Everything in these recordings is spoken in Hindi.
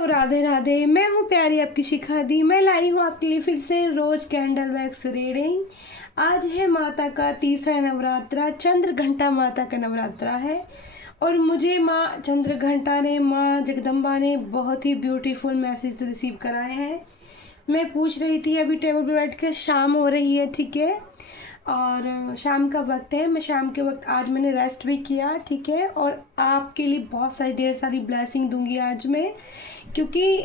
तो राधे राधे। मैं हूँ प्यारी आपकी शिखा दी। मैं लाई हूँ आपके लिए फिर से रोज कैंडल वैक्स रीडिंग। आज है माता का तीसरा नवरात्रा, चंद्र घंटा माता का नवरात्रा है। और मुझे माँ चंद्र घंटा ने, माँ जगदम्बा ने बहुत ही ब्यूटीफुल मैसेज रिसीव कराए हैं। मैं पूछ रही थी अभी टेबल पर बैठ कर, शाम हो रही है, ठीक है, और शाम का वक्त है। मैं शाम के वक्त आज मैंने रेस्ट भी किया, ठीक है, और आपके लिए बहुत सारी ढेर सारी ब्लेसिंग दूंगी आज मैं, क्योंकि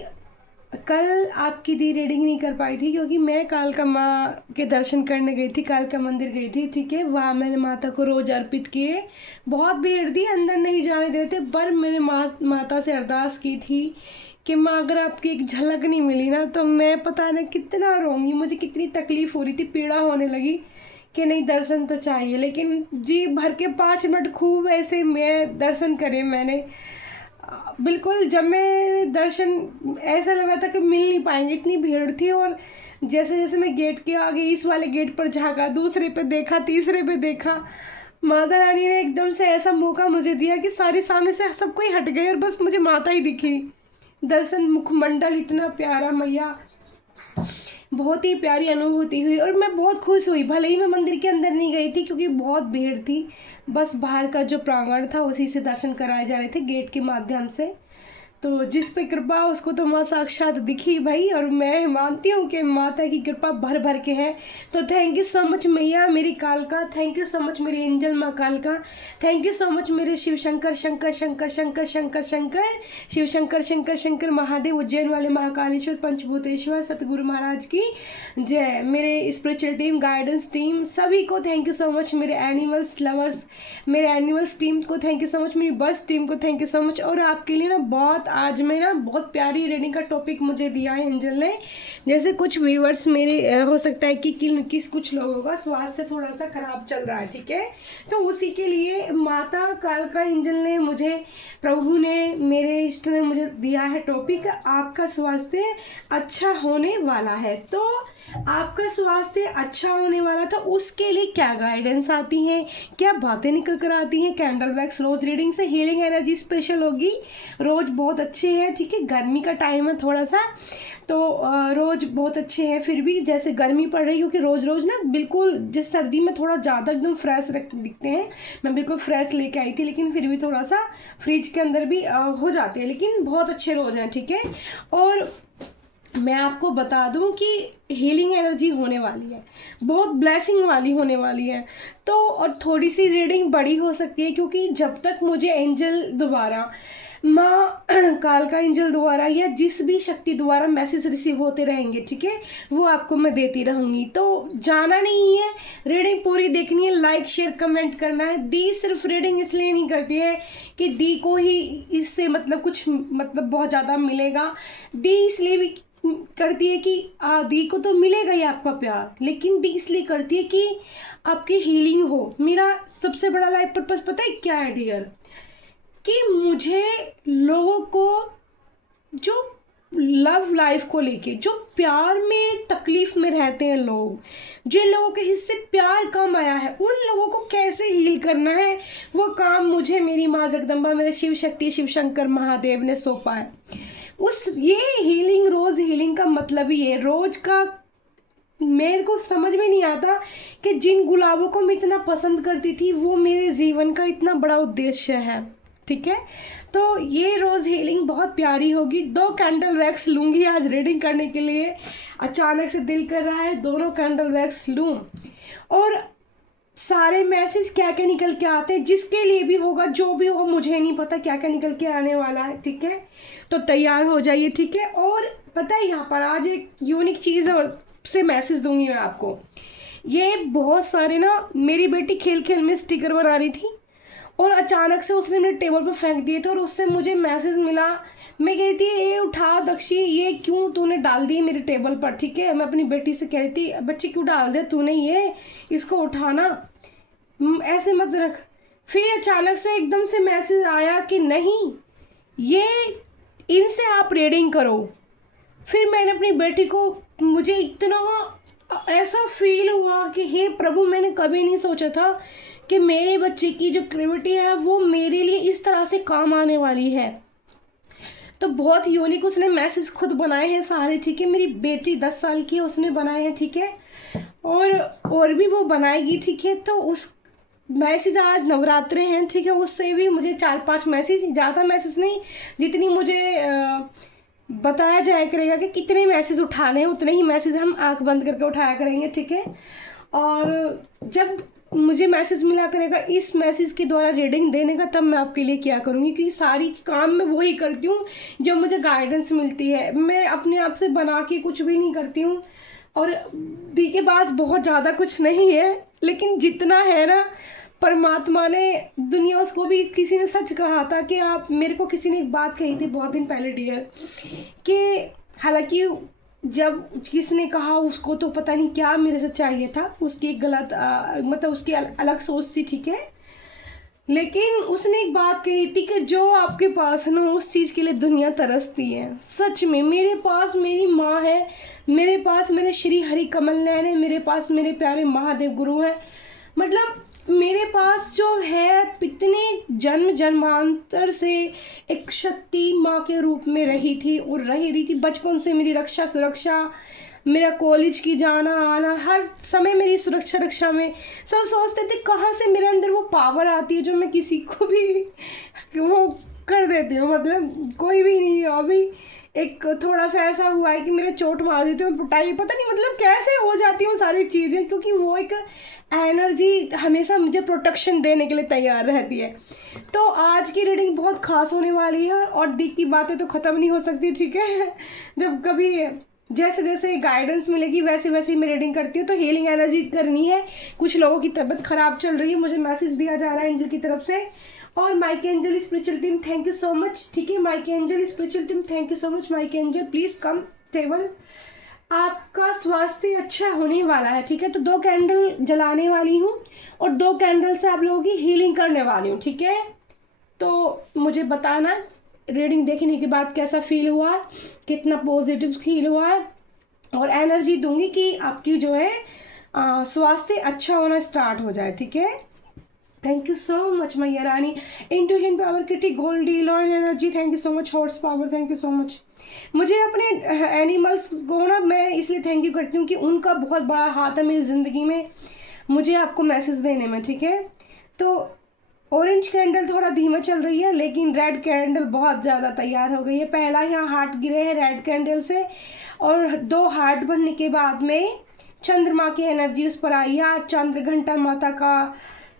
कल आपकी दी रीडिंग नहीं कर पाई थी, क्योंकि मैं कालका माँ के दर्शन करने गई थी, कालका मंदिर गई थी, ठीक है। वहाँ मैंने माता को रोज अर्पित किए। बहुत भीड़ थी, अंदर नहीं जाने देते, पर मैंने माता से अरदास की थी कि माँ अगर आपकी एक झलक नहीं मिली ना तो मैं पता नहीं कितना रोऊंगी। मुझे कितनी तकलीफ़ हो रही थी, पीड़ा होने लगी कि नहीं, दर्शन तो चाहिए। लेकिन जी भर के 5 मिनट खूब ऐसे मैं दर्शन करे मैंने। बिल्कुल जब मैं दर्शन, ऐसा लग रहा था कि मिल नहीं पाएंगे, इतनी भीड़ थी। और जैसे जैसे मैं गेट के आगे इस वाले गेट पर झाँका, दूसरे पे देखा, तीसरे पे देखा, माता रानी ने एकदम से ऐसा मौका मुझे दिया कि सारे सामने से सब कोई हट गए और बस मुझे माता ही दिखी। दर्शन, मुखमंडल इतना प्यारा, मैया, बहुत ही प्यारी अनुभूति हुई और मैं बहुत खुश हुई। भले ही मैं मंदिर के अंदर नहीं गई थी क्योंकि बहुत भीड़ थी, बस बाहर का जो प्रांगण था उसी से दर्शन कराए जा रहे थे गेट के माध्यम से। तो जिस पे कृपा उसको तो माँ साक्षात दिखी भाई, और मैं मानती हूँ कि माता की कृपा भर भर के है। तो थैंक यू सो मच मैया मेरी कालका, थैंक यू सो मच मेरी एंजल माँ कालका, थैंक यू सो मच मेरे शिव शंकर शंकर शंकर शंकर शंकर शंकर शिव शंकर शंकर शंकर महादेव, उज्जैन वाले महाकालेश्वर, पंचभूतेश्वर, सतगुरु महाराज की जय। मेरे स्पिरिचुअल टीम, गाइडेंस टीम, सभी को थैंक यू सो मच। मेरे एनिमल्स लवर्स, मेरे एनिमल्स टीम को थैंक यू सो मच। मेरी बस टीम को थैंक यू सो मच। और आपके लिए ना बहुत, आज मैं ना बहुत प्यारी रीडिंग का टॉपिक मुझे दिया है एंजल ने। जैसे कुछ व्यूअर्स मेरे हो सकता है कि कुछ लोगों का स्वास्थ्य थोड़ा सा खराब चल रहा है, ठीक है, तो उसी के लिए माता कालका एंजल ने मुझे, प्रभु ने, मेरे इष्ट ने मुझे दिया है टॉपिक, आपका स्वास्थ्य अच्छा होने वाला है। तो आपका स्वास्थ्य अच्छा होने वाला था, उसके लिए क्या गाइडेंस आती हैं, क्या बातें निकल कर आती हैं कैंडल वैक्स रोज रीडिंग से। हीलिंग एनर्जी स्पेशल होगी, रोज बहुत अच्छे हैं, ठीक है। गर्मी का टाइम है थोड़ा सा, तो रोज बहुत अच्छे हैं। फिर भी जैसे गर्मी पड़ रही, क्योंकि रोज रोज ना बिल्कुल, जिस सर्दी में थोड़ा ज़्यादा एकदम फ्रेश दिखते हैं, मैं बिल्कुल फ्रेश लेके आई थी, लेकिन फिर भी थोड़ा सा फ्रिज के अंदर भी हो जाते हैं, लेकिन बहुत अच्छे रोज हैं, ठीक है। और मैं आपको बता दूं कि हीलिंग एनर्जी होने वाली है, बहुत ब्लेसिंग वाली होने वाली है। तो और थोड़ी सी रीडिंग बड़ी हो सकती है, क्योंकि जब तक मुझे एंजल द्वारा, माँ कालका एंजल द्वारा या जिस भी शक्ति द्वारा मैसेज रिसीव होते रहेंगे, ठीक है, वो आपको मैं देती रहूँगी। तो जाना नहीं है, रीडिंग पूरी देखनी है, लाइक शेयर कमेंट करना है। दी सिर्फ रीडिंग इसलिए नहीं करती है कि दी को ही इससे मतलब कुछ मतलब बहुत ज़्यादा मिलेगा। दी इसलिए भी करती है कि दी को तो मिलेगा ही आपका प्यार, लेकिन दी इसलिए करती है कि आपकी हीलिंग हो। मेरा सबसे बड़ा लाइफ पर्पस पता है क्या है डियर, कि मुझे लोगों को जो लव लाइफ को लेके, जो प्यार में तकलीफ में रहते हैं लोग, जिन लोगों के हिस्से प्यार कम आया है, उन लोगों को कैसे हील करना है, वो काम मुझे मेरी माँ जगदम्बा, मेरे शिव शक्ति शिव शंकर महादेव ने सौंपा है। ये हीलिंग, रोज हीलिंग का मतलब ही है। रोज का मेरे को समझ में नहीं आता कि जिन गुलाबों को मैं इतना पसंद करती थी, वो मेरे जीवन का इतना बड़ा उद्देश्य है, ठीक है। तो ये रोज़ हीलिंग बहुत प्यारी होगी। 2 कैंडल वैक्स लूँगी आज रीडिंग करने के लिए, अचानक से दिल कर रहा है दोनों कैंडल वैक्स लूँ। और सारे मैसेज क्या क्या निकल के आते हैं, जिसके लिए भी होगा, जो भी होगा, मुझे नहीं पता क्या क्या निकल के आने वाला है, ठीक है। तो तैयार हो जाइए, ठीक है। और पता है यहाँ पर आज एक यूनिक चीज़ और से मैसेज दूंगी मैं आपको। ये बहुत सारे ना, मेरी बेटी खेल खेल में स्टिकर बना रही थी और अचानक से उसने मेरे टेबल पर फेंक दिए थे, और उससे मुझे मैसेज मिला। मैं कह रही थी ये उठा दक्षी, ये क्यों तूने डाल दिए मेरे टेबल पर, ठीक है। मैं अपनी बेटी से कह रही थी बच्ची क्यों डाल दे तूने ये, इसको उठाना, ऐसे मत रख। फिर अचानक से एकदम से मैसेज आया कि नहीं, ये इनसे आप रीडिंग करो। फिर मैंने अपनी बेटी को, मुझे इतना ऐसा फील हुआ कि हे प्रभु, मैंने कभी नहीं सोचा था कि मेरे बच्चे की जो क्रिएटिविटी है वो मेरे लिए इस तरह से काम आने वाली है। तो बहुत यूनिक उसने मैसेज खुद बनाए हैं सारे, ठीक है। मेरी बेटी 10 साल की है, उसने बनाए हैं, ठीक है। और भी वो बनाएगी, ठीक है। तो उस मैसेज, आज नवरात्रे हैं, ठीक है, उससे भी मुझे 4-5 मैसेज, ज़्यादा मैसेज नहीं, जितनी मुझे बताया जाया करेगा कि कितने मैसेज उठाने हैं उतने ही मैसेज हम आंख बंद करके उठाया करेंगे, ठीक है। और जब मुझे मैसेज मिला करेगा इस मैसेज के द्वारा रीडिंग देने का, तब मैं आपके लिए क्या करूँगी, क्योंकि सारी काम मैं वही करती हूँ जो मुझे गाइडेंस मिलती है। मैं अपने आप से बना के कुछ भी नहीं करती हूँ। और दी के पास बहुत ज़्यादा कुछ नहीं है, लेकिन जितना है ना, परमात्मा ने दुनिया, उसको भी किसी ने सच कहा था कि आप, मेरे को किसी ने एक बात कही थी बहुत दिन पहले डियर, कि हालांकि जब किसी ने कहा उसको तो पता नहीं क्या मेरे से चाहिए था, उसकी एक गलत मतलब उसकी अलग सोच थी, ठीक है। लेकिन उसने एक बात कही थी कि जो आपके पास है ना, उस चीज़ के लिए दुनिया तरसती है। सच में मेरे पास मेरी माँ है, मेरे पास मेरे श्री हरि कमल नयन है, मेरे पास मेरे प्यारे महादेव गुरु हैं। मतलब मेरे पास जो है, इतने जन्म जन्मांतर से एक शक्ति माँ के रूप में रही थी और रही थी बचपन से। मेरी रक्षा सुरक्षा, मेरा कॉलेज की जाना आना, हर समय मेरी सुरक्षा रक्षा में। सब सोचते थे कहाँ से मेरे अंदर वो पावर आती है जो मैं किसी को भी वो कर देती हूँ। मतलब कोई भी नहीं है। अभी एक थोड़ा सा ऐसा हुआ है कि मेरे चोट मार देती हूँ, पिटाई, पता नहीं मतलब कैसे हो जाती है सारी चीज़ें, क्योंकि वो एक एनर्जी हमेशा मुझे प्रोटेक्शन देने के लिए तैयार रहती है। तो आज की रीडिंग बहुत खास होने वाली है, और दी की बातें तो ख़त्म नहीं हो सकती, ठीक है। जब कभी जैसे जैसे गाइडेंस मिलेगी वैसे वैसे ही मैं रीडिंग करती हूँ। तो हीलिंग एनर्जी करनी है। कुछ लोगों की तबीयत ख़राब चल रही है, मुझे मैसेज दिया जा रहा है एंजल की तरफ से। और Mike Angel spiritual team, thank you so much, ठीक है। Mike Angel spiritual team, thank you so much. Mike Angel please come table. आपका स्वास्थ्य अच्छा होने वाला है, ठीक है। तो 2 कैंडल जलाने वाली हूँ और 2 कैंडल से आप लोगों की हीलिंग करने वाली हूँ, ठीक है। तो मुझे बताना रीडिंग देखने के बाद कैसा फील हुआ, कितना पॉजिटिव फील हुआ है। और एनर्जी दूंगी कि आपकी जो है स्वास्थ्य अच्छा होना स्टार्ट हो जाए, ठीक है। थैंक यू सो मच मैया रानी। Intuition power kitty goldie loyal energy, thank you so much. Horse power, thank you so much. मुझे अपने एनिमल्स को ना, मैं इसलिए थैंक यू करती हूँ कि उनका बहुत बड़ा हाथ है मेरी ज़िंदगी में, मुझे आपको मैसेज देने में, ठीक है। तो ऑरेंज कैंडल थोड़ा धीमा चल रही है, लेकिन रेड कैंडल बहुत ज़्यादा तैयार हो गई है। पहला यहाँ हार्ट गिरे हैं रेड कैंडल से, और 2 हार्ट बनने के बाद में चंद्रमा की एनर्जी उस पर आई है। चंद्र घंटा माता का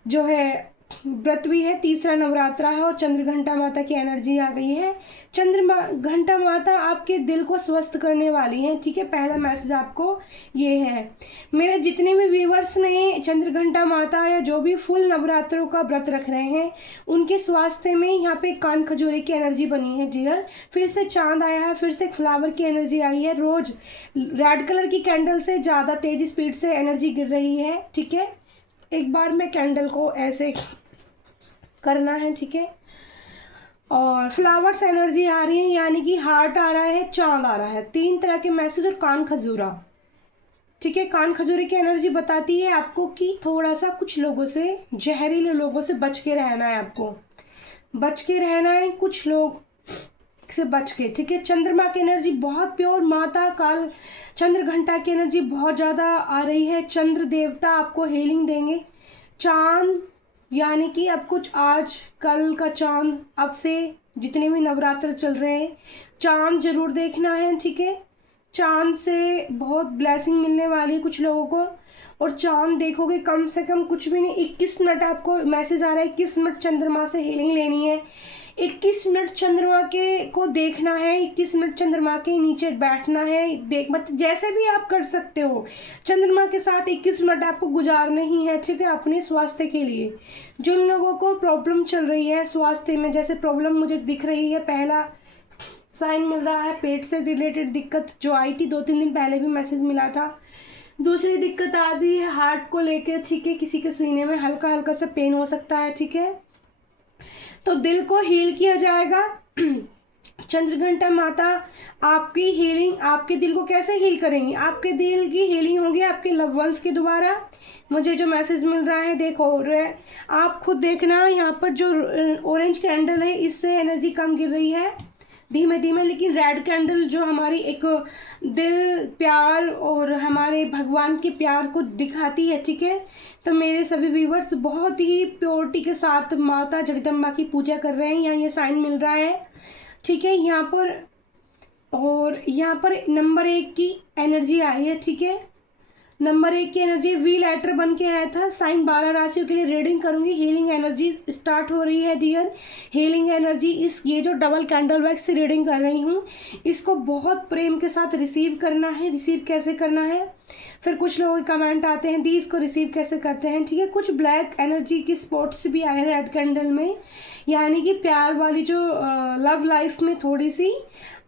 जो है व्रत भी है, तीसरा नवरात्रा है, और चंद्र घंटा माता की एनर्जी आ गई है। चंद्र घंटा माता आपके दिल को स्वस्थ करने वाली हैं, ठीक है। पहला मैसेज आपको ये है। मेरे जितने भी व्यूवर्स ने चंद्र घंटा माता या जो भी फुल नवरात्रों का व्रत रख रहे हैं, उनके स्वास्थ्य में यहाँ पे कान खजूरे की एनर्जी बनी है डियर। फिर से चांद आया है, फिर से एक फ्लावर की एनर्जी आई है। रोज रेड कलर की कैंडल से ज़्यादा तेज स्पीड से एनर्जी गिर रही है, ठीक है। एक बार मैं कैंडल को ऐसे करना है, ठीक है। और फ्लावर्स एनर्जी आ रही है, यानी कि हार्ट आ रहा है, चांद आ रहा है, 3 तरह के मैसेज, और कान खजूरा, ठीक है। कान खजूरे की एनर्जी बताती है आपको कि थोड़ा सा कुछ लोगों से, जहरीले लोगों से बच के रहना है, आपको बच के रहना है, कुछ लोग से बच के, ठीक है। चंद्रमा की एनर्जी बहुत प्योर, माता काल चंद्र घंटा की एनर्जी बहुत ज़्यादा आ रही है। चंद्र देवता आपको हीलिंग देंगे। चांद यानी कि अब कुछ आज कल का चांद, अब से जितने भी नवरात्र चल रहे हैं, चांद जरूर देखना है, ठीक है। चांद से बहुत ब्लेसिंग मिलने वाली है कुछ लोगों को। और चांद देखोगे कम से कम कुछ भी नहीं, 21 मिनट आपको मैसेज आ रहा है, 21 मिनट चंद्रमा से हीलिंग लेनी है। 21 मिनट चंद्रमा के को देखना है, 21 मिनट चंद्रमा के नीचे बैठना है, देख मत जैसे भी आप कर सकते हो, चंद्रमा के साथ 21 मिनट आपको गुजारना ही है, ठीक है, अपने स्वास्थ्य के लिए। जिन लोगों को प्रॉब्लम चल रही है स्वास्थ्य में, जैसे प्रॉब्लम मुझे दिख रही है, पहला साइन मिल रहा है पेट से रिलेटेड दिक्कत जो आई थी 2-3 दिन पहले भी मैसेज मिला था। दूसरी दिक्कत आ रही है हार्ट को लेकर, ठीक है, किसी के सीने में हल्का हल्का सा पेन हो सकता है, ठीक है। तो दिल को हील किया जाएगा। चंद्र घंटा माता आपकी हीलिंग, आपके दिल को कैसे हील करेंगी, आपके दिल की हीलिंग होगी आपके लव वंस के द्वारा। मुझे जो मैसेज मिल रहा है, देखो आप खुद देखना, यहाँ पर जो ऑरेंज कैंडल है इससे एनर्जी कम गिर रही है, धीमे धीमे, लेकिन रेड कैंडल जो हमारी एक दिल प्यार और हमारे भगवान के प्यार को दिखाती है, ठीक है। तो मेरे सभी व्यूवर्स बहुत ही प्योरिटी के साथ माता जगदम्बा की पूजा कर रहे हैं, यहाँ ये साइन मिल रहा है, ठीक है। यहाँ पर और यहाँ पर नंबर 1 की एनर्जी आई है, ठीक है। नंबर 1 की एनर्जी वी लेटर बन के आया था। साइन 12 राशियों के लिए रीडिंग करूंगी। हीलिंग एनर्जी स्टार्ट हो रही है डियर। हीलिंग एनर्जी ये जो डबल कैंडल वैक्स से रीडिंग कर रही हूँ, इसको बहुत प्रेम के साथ रिसीव करना है। रिसीव कैसे करना है, फिर कुछ लोग कमेंट आते हैं दी इसको रिसीव कैसे करते हैं, ठीक है। कुछ ब्लैक एनर्जी की स्पॉट्स भी आए हैं रेड कैंडल में, यानी कि प्यार वाली जो लव लाइफ में थोड़ी सी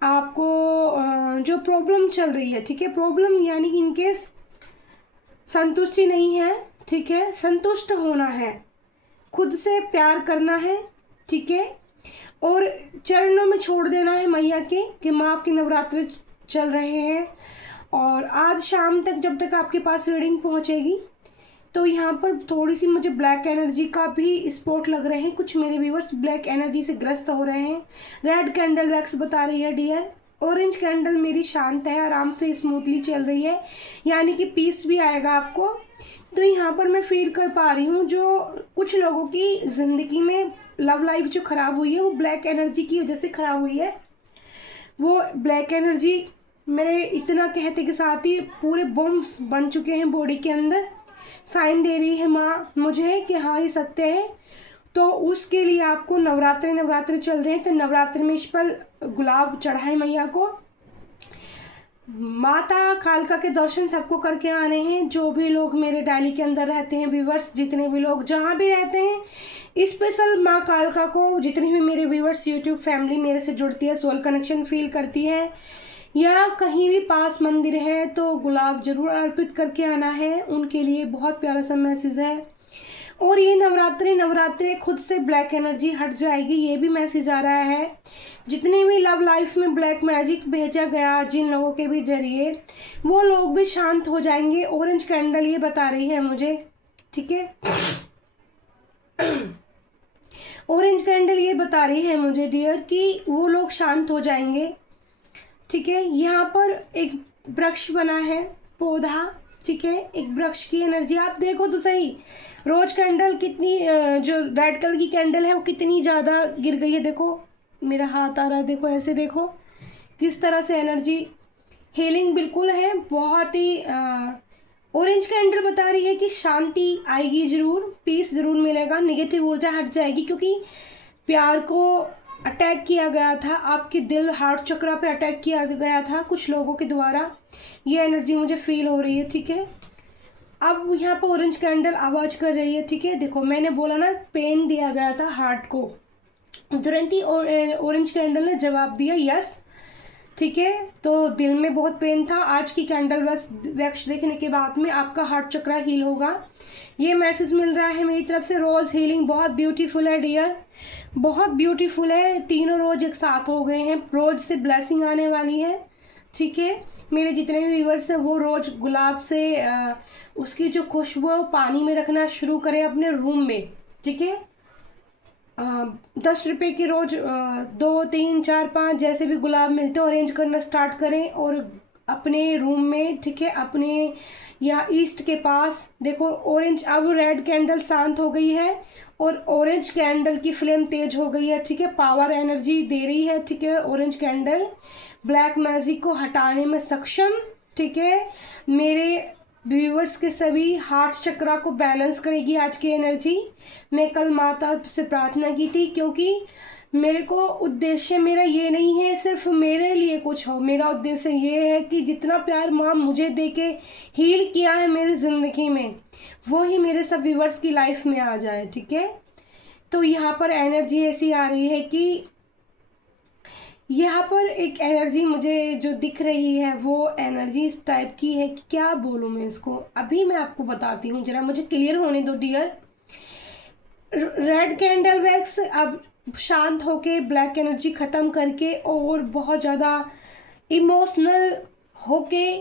आपको जो प्रॉब्लम चल रही है, ठीक है। प्रॉब्लम यानी कि इनकेस संतुष्टि नहीं है, ठीक है। संतुष्ट होना है, खुद से प्यार करना है, ठीक है। और चरणों में छोड़ देना है मैया के कि माँ आपके नवरात्र चल रहे हैं। और आज शाम तक जब तक आपके पास रीडिंग पहुँचेगी, तो यहाँ पर थोड़ी सी मुझे ब्लैक एनर्जी का भी स्पॉट लग रहे हैं। कुछ मेरे व्यूवर्स ब्लैक एनर्जी से ग्रस्त हो रहे हैं। रेड कैंडल वैक्स बता रही है डियर। ऑरेंज कैंडल मेरी शांत है, आराम से स्मूथली चल रही है, यानी कि पीस भी आएगा आपको। तो यहाँ पर मैं फील कर पा रही हूँ जो कुछ लोगों की ज़िंदगी में लव लाइफ जो ख़राब हुई है वो ब्लैक एनर्जी की वजह से ख़राब हुई है। वो ब्लैक एनर्जी मेरे इतना कहते के साथ ही पूरे बॉम्ब्स बन चुके हैं बॉडी के अंदर। साइन दे रही है माँ मुझे कि हाँ ये सत्य है। तो उसके लिए आपको नवरात्रे चल रहे हैं, तो नवरात्र में इस पर गुलाब चढ़ाए मैया को। माता कालका के दर्शन सबको करके आने हैं। जो भी लोग मेरे डायली के अंदर रहते हैं व्यूवर्स, जितने भी लोग जहाँ भी रहते हैं, स्पेशल माँ कालका को जितनी भी मेरे व्यूवर्स यूट्यूब फैमिली मेरे से जुड़ती है, सोल कनेक्शन फील करती है, या कहीं भी पास मंदिर है तो गुलाब जरूर अर्पित करके आना है। उनके लिए बहुत प्यारा सा मैसेज है। और ये नवरात्रे खुद से ब्लैक एनर्जी हट जाएगी, ये भी मैसेज आ रहा है। जितने भी लव लाइफ में ब्लैक मैजिक भेजा गया जिन लोगों के भी जरिए, वो लोग भी शांत हो जाएंगे। ऑरेंज कैंडल ये बता रही है मुझे, ठीक है। ऑरेंज कैंडल ये बता रही है मुझे डियर कि वो लोग शांत हो जाएंगे, ठीक है। यहाँ पर एक वृक्ष बना है, पौधा, ठीक है। एक वृक्ष की एनर्जी आप देखो तो सही। रोज कैंडल कितनी जो रेड कलर की कैंडल है वो कितनी ज़्यादा गिर गई है। देखो मेरा हाथ आ रहा है, देखो ऐसे देखो किस तरह से एनर्जी हीलिंग बिल्कुल है। बहुत ही ऑरेंज कैंडल बता रही है कि शांति आएगी ज़रूर, पीस ज़रूर मिलेगा, नेगेटिव ऊर्जा हट जाएगी। क्योंकि प्यार को अटैक किया गया था, आपके दिल हार्ट चक्रा पे अटैक किया गया था कुछ लोगों के द्वारा। ये एनर्जी मुझे फील हो रही है, ठीक है। अब यहाँ पर ऑरेंज कैंडल आवाज़ कर रही है, ठीक है। देखो मैंने बोला ना पेन दिया गया था हार्ट को, तुरंत ही ऑरेंज कैंडल ने जवाब दिया यस, ठीक है। तो दिल में बहुत पेन था, आज की कैंडल वैक्स देखने के बाद में आपका हार्ट चक्रा हील होगा, ये मैसेज मिल रहा है मेरी तरफ से। रोज़ हीलिंग बहुत ब्यूटीफुल है डियर, बहुत ब्यूटीफुल है। तीनों रोज एक साथ हो गए हैं, रोज से ब्लेसिंग आने वाली है, ठीक है। मेरे जितने भी व्यूवर्स हैं वो रोज गुलाब से उसकी जो खुशबू पानी में रखना शुरू करें अपने रूम में, ठीक है। 10 रुपये के रोज 2, 3, 4, 5 जैसे भी गुलाब मिलते हैं अरेंज करना स्टार्ट करें और अपने रूम में, ठीक है, अपने या ईस्ट के पास। देखो ऑरेंज, अब रेड कैंडल शांत हो गई है और ऑरेंज कैंडल की फ्लेम तेज हो गई है, ठीक है। पावर एनर्जी दे रही है, ठीक है। ऑरेंज कैंडल ब्लैक मैजिक को हटाने में सक्षम, ठीक है। मेरे व्यूवर्स के सभी हार्ट चक्रा को बैलेंस करेगी आज की एनर्जी। मैं कल माता से प्रार्थना की थी क्योंकि मेरे को उद्देश्य मेरा ये नहीं है सिर्फ मेरे लिए कुछ हो, मेरा उद्देश्य ये है कि जितना प्यार माँ मुझे दे के हील किया है मेरी ज़िंदगी में, वो ही मेरे सब व्यूवर्स की लाइफ में आ जाए, ठीक है। तो यहाँ पर एनर्जी ऐसी आ रही है कि यहाँ पर एक एनर्जी मुझे जो दिख रही है वो एनर्जी इस टाइप की है कि क्या बोलूँ मैं इसको, अभी मैं आपको बताती हूँ, जरा मुझे क्लियर होने दो डियर। रेड कैंडल वैक्स अब शांत होके ब्लैक एनर्जी ख़त्म करके और बहुत ज़्यादा इमोशनल होके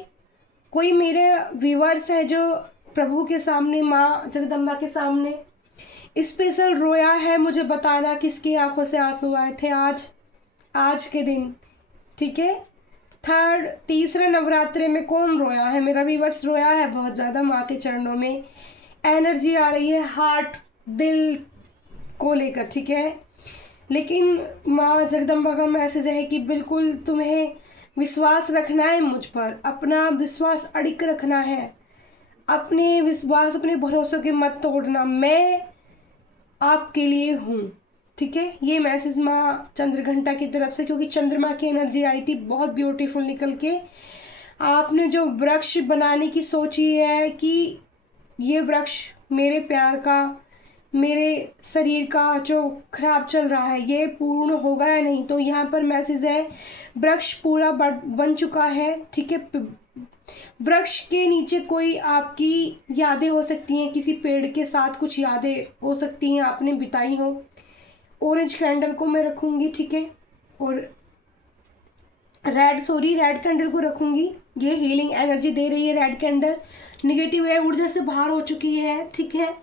कोई मेरे व्यूवर्स है जो प्रभु के सामने, माँ जगदम्बा के सामने स्पेशल रोया है, मुझे बताना किसकी आंखों से आंसू आए थे आज। आज के दिन, ठीक है। तीसरे नवरात्रे में कौन रोया है? मेरा व्यूअर्स रोया है बहुत ज़्यादा माँ के चरणों में। एनर्जी आ रही है हार्ट दिल को लेकर, ठीक है। लेकिन माँ जगदम्बा का मैसेज है कि बिल्कुल तुम्हें विश्वास रखना है मुझ पर, अपना विश्वास अड़िग रखना है, अपने विश्वास अपने भरोसों के मत तोड़ना, मैं आपके लिए हूँ, ठीक है। ये मैसेज माँ चंद्रघंटा की तरफ से, क्योंकि चंद्रमा की एनर्जी आई थी बहुत ब्यूटीफुल निकल के। आपने जो वृक्ष बनाने की सोची है कि ये वृक्ष मेरे प्यार का, मेरे शरीर का जो खराब चल रहा है ये पूर्ण होगा या नहीं, तो यहाँ पर मैसेज है वृक्ष पूरा बन चुका है, ठीक है। वृक्ष के नीचे कोई आपकी यादें हो सकती हैं, किसी पेड़ के साथ कुछ यादें हो सकती हैं आपने बिताई हो। ऑरेंज कैंडल को मैं रखूँगी, ठीक है, और रेड कैंडल को रखूँगी। ये हीलिंग एनर्जी दे रही है रेड कैंडल, निगेटिव है ऊर्जा से बाहर हो चुकी है, ठीक है।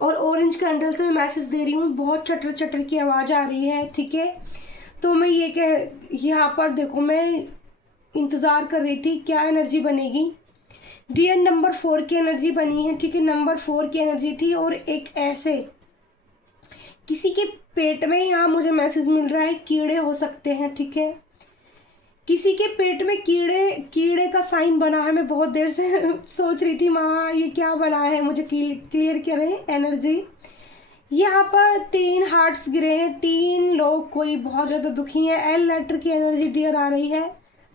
और ऑरेंज कैंडल से मैं मैसेज दे रही हूँ, बहुत चटर चटर की आवाज़ आ रही है, ठीक है। तो मैं यहाँ पर देखो, मैं इंतज़ार कर रही थी क्या एनर्जी बनेगी। डियर नंबर 4 की एनर्जी बनी है, ठीक है। नंबर 4 की एनर्जी थी और एक ऐसे किसी के पेट में यहाँ मुझे मैसेज मिल रहा है कीड़े हो सकते हैं, ठीक है। किसी के पेट में कीड़े का साइन बना है। मैं बहुत देर से सोच रही थी माँ ये क्या बना है, मुझे क्लियर करें एनर्जी। यहाँ पर 3 हार्ट्स गिरे हैं, 3 लोग कोई बहुत ज़्यादा दुखी हैं। एल लेटर की एनर्जी डियर आ रही है।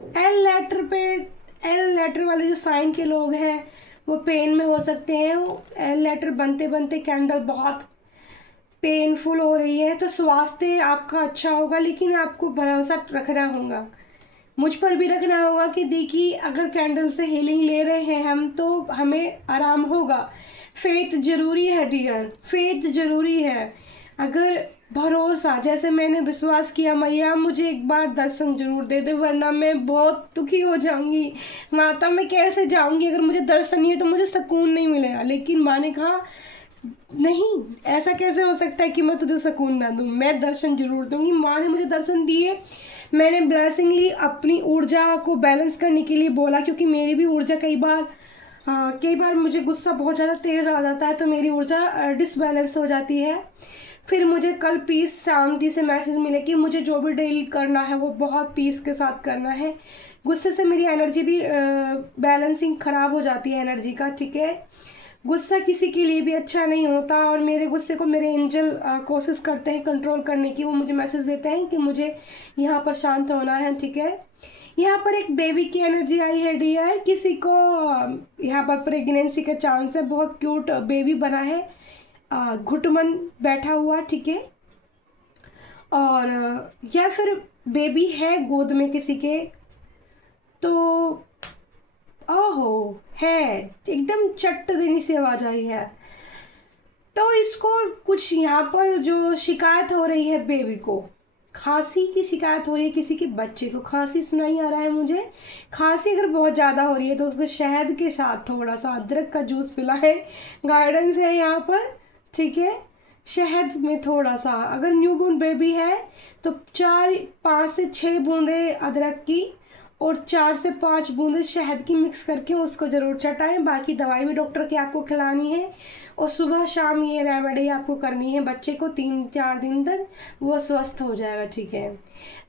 एल लेटर वाले जो साइन के लोग हैं वो पेन में हो सकते हैं। वो एल लेटर बनते बनते कैंडल बहुत पेनफुल हो रही है, तो स्वास्थ्य आपका अच्छा होगा, लेकिन आपको भरोसा रखना होगा, मुझ पर भी रखना होगा कि देखिए अगर कैंडल से हीलिंग ले रहे हैं हम तो हमें आराम होगा। फेथ ज़रूरी है डियर, फेथ ज़रूरी है। अगर भरोसा, जैसे मैंने विश्वास किया मैया मुझे एक बार दर्शन जरूर दे दे वरना मैं बहुत दुखी हो जाऊंगी माता, मैं कैसे जाऊंगी अगर मुझे दर्शन नहीं है तो मुझे सुकून नहीं मिलेगा। लेकिन माँ ने कहा नहीं, ऐसा कैसे हो सकता है कि मैं तुझे सुकून ना दूँ, मैं दर्शन जरूर दूंगी। माँ ने मुझे दर्शन दिए, मैंने ब्लेसिंग ली, अपनी ऊर्जा को बैलेंस करने के लिए बोला, क्योंकि मेरी भी ऊर्जा कई बार मुझे गुस्सा बहुत ज़्यादा तेज़ आ जाता है तो मेरी ऊर्जा डिसबैलेंस हो जाती है। फिर मुझे कल पीस शांति से मैसेज मिले कि मुझे जो भी डील करना है वो बहुत पीस के साथ करना है। गुस्से से मेरी एनर्जी भी बैलेंसिंग ख़राब हो जाती है एनर्जी का, ठीक है। गुस्सा किसी के लिए भी अच्छा नहीं होता और मेरे गुस्से को मेरे एंजल कोशिश करते हैं कंट्रोल करने की। वो मुझे मैसेज देते हैं कि मुझे यहाँ पर शांत होना है, ठीक है। यहाँ पर एक बेबी की एनर्जी आई है डियर, किसी को यहाँ पर प्रेगनेंसी का चांस है, बहुत क्यूट बेबी बना है, घुटमन बैठा हुआ, ठीक है। और या फिर बेबी है गोद में किसी के, तो ओहो है एकदम चट्ट देनी से आवाज आई है। तो इसको कुछ यहाँ पर जो शिकायत हो रही है, बेबी को खांसी की शिकायत हो रही है, किसी के बच्चे को खांसी सुनाई आ रहा है मुझे। खांसी अगर बहुत ज़्यादा हो रही है तो उसको शहद के साथ थोड़ा सा अदरक का जूस पिलाए, गाइडेंस है यहाँ पर, ठीक है। शहद में थोड़ा सा, अगर न्यूबॉर्न बेबी है तो 5 से 6 बूंदे अदरक की और 4 से 5 बूंदे शहद की मिक्स करके उसको ज़रूर चटाएं। बाकी दवाई भी डॉक्टर की आपको खिलानी है और सुबह शाम ये रेमेडी आपको करनी है बच्चे को 3-4 दिन तक, वो स्वस्थ हो जाएगा, ठीक है।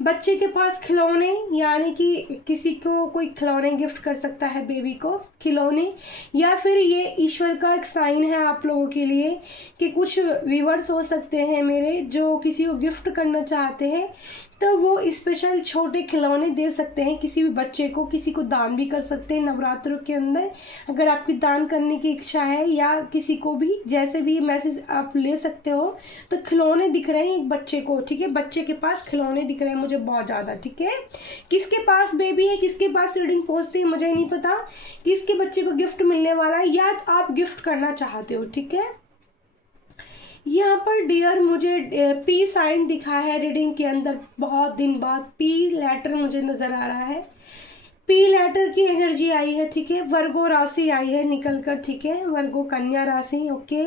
बच्चे के पास खिलौने, यानी कि किसी को कोई खिलौने गिफ्ट कर सकता है बेबी को, खिलौने, या फिर ये ईश्वर का एक साइन है आप लोगों के लिए कि कुछ व्यूअर्स हो सकते हैं मेरे जो किसी को गिफ्ट करना चाहते हैं तो वो स्पेशल छोटे खिलौने दे सकते हैं किसी भी बच्चे को, किसी को दान भी कर सकते हैं नवरात्रों के अंदर अगर आपकी दान करने की इच्छा है, या किसी को भी जैसे भी मैसेज आप ले सकते हो। तो खिलौने दिख रहे हैं एक बच्चे को, ठीक है, बच्चे के पास खिलौने दिख रहे हैं मुझे बहुत ज़्यादा, ठीक है। किसके पास बेबी है, किसके पास रीडिंग पहुँचती है मुझे नहीं पता, किसके बच्चे को गिफ्ट मिलने वाला है या आप गिफ्ट करना चाहते हो, ठीक है। यहाँ पर डियर मुझे पी साइन दिखा है रीडिंग के अंदर, बहुत दिन बाद पी लेटर मुझे नज़र आ रहा है, पी लेटर की एनर्जी आई है, ठीक है। वर्गो राशि आई है निकल कर, ठीक है, वर्गो कन्या राशि, ओके।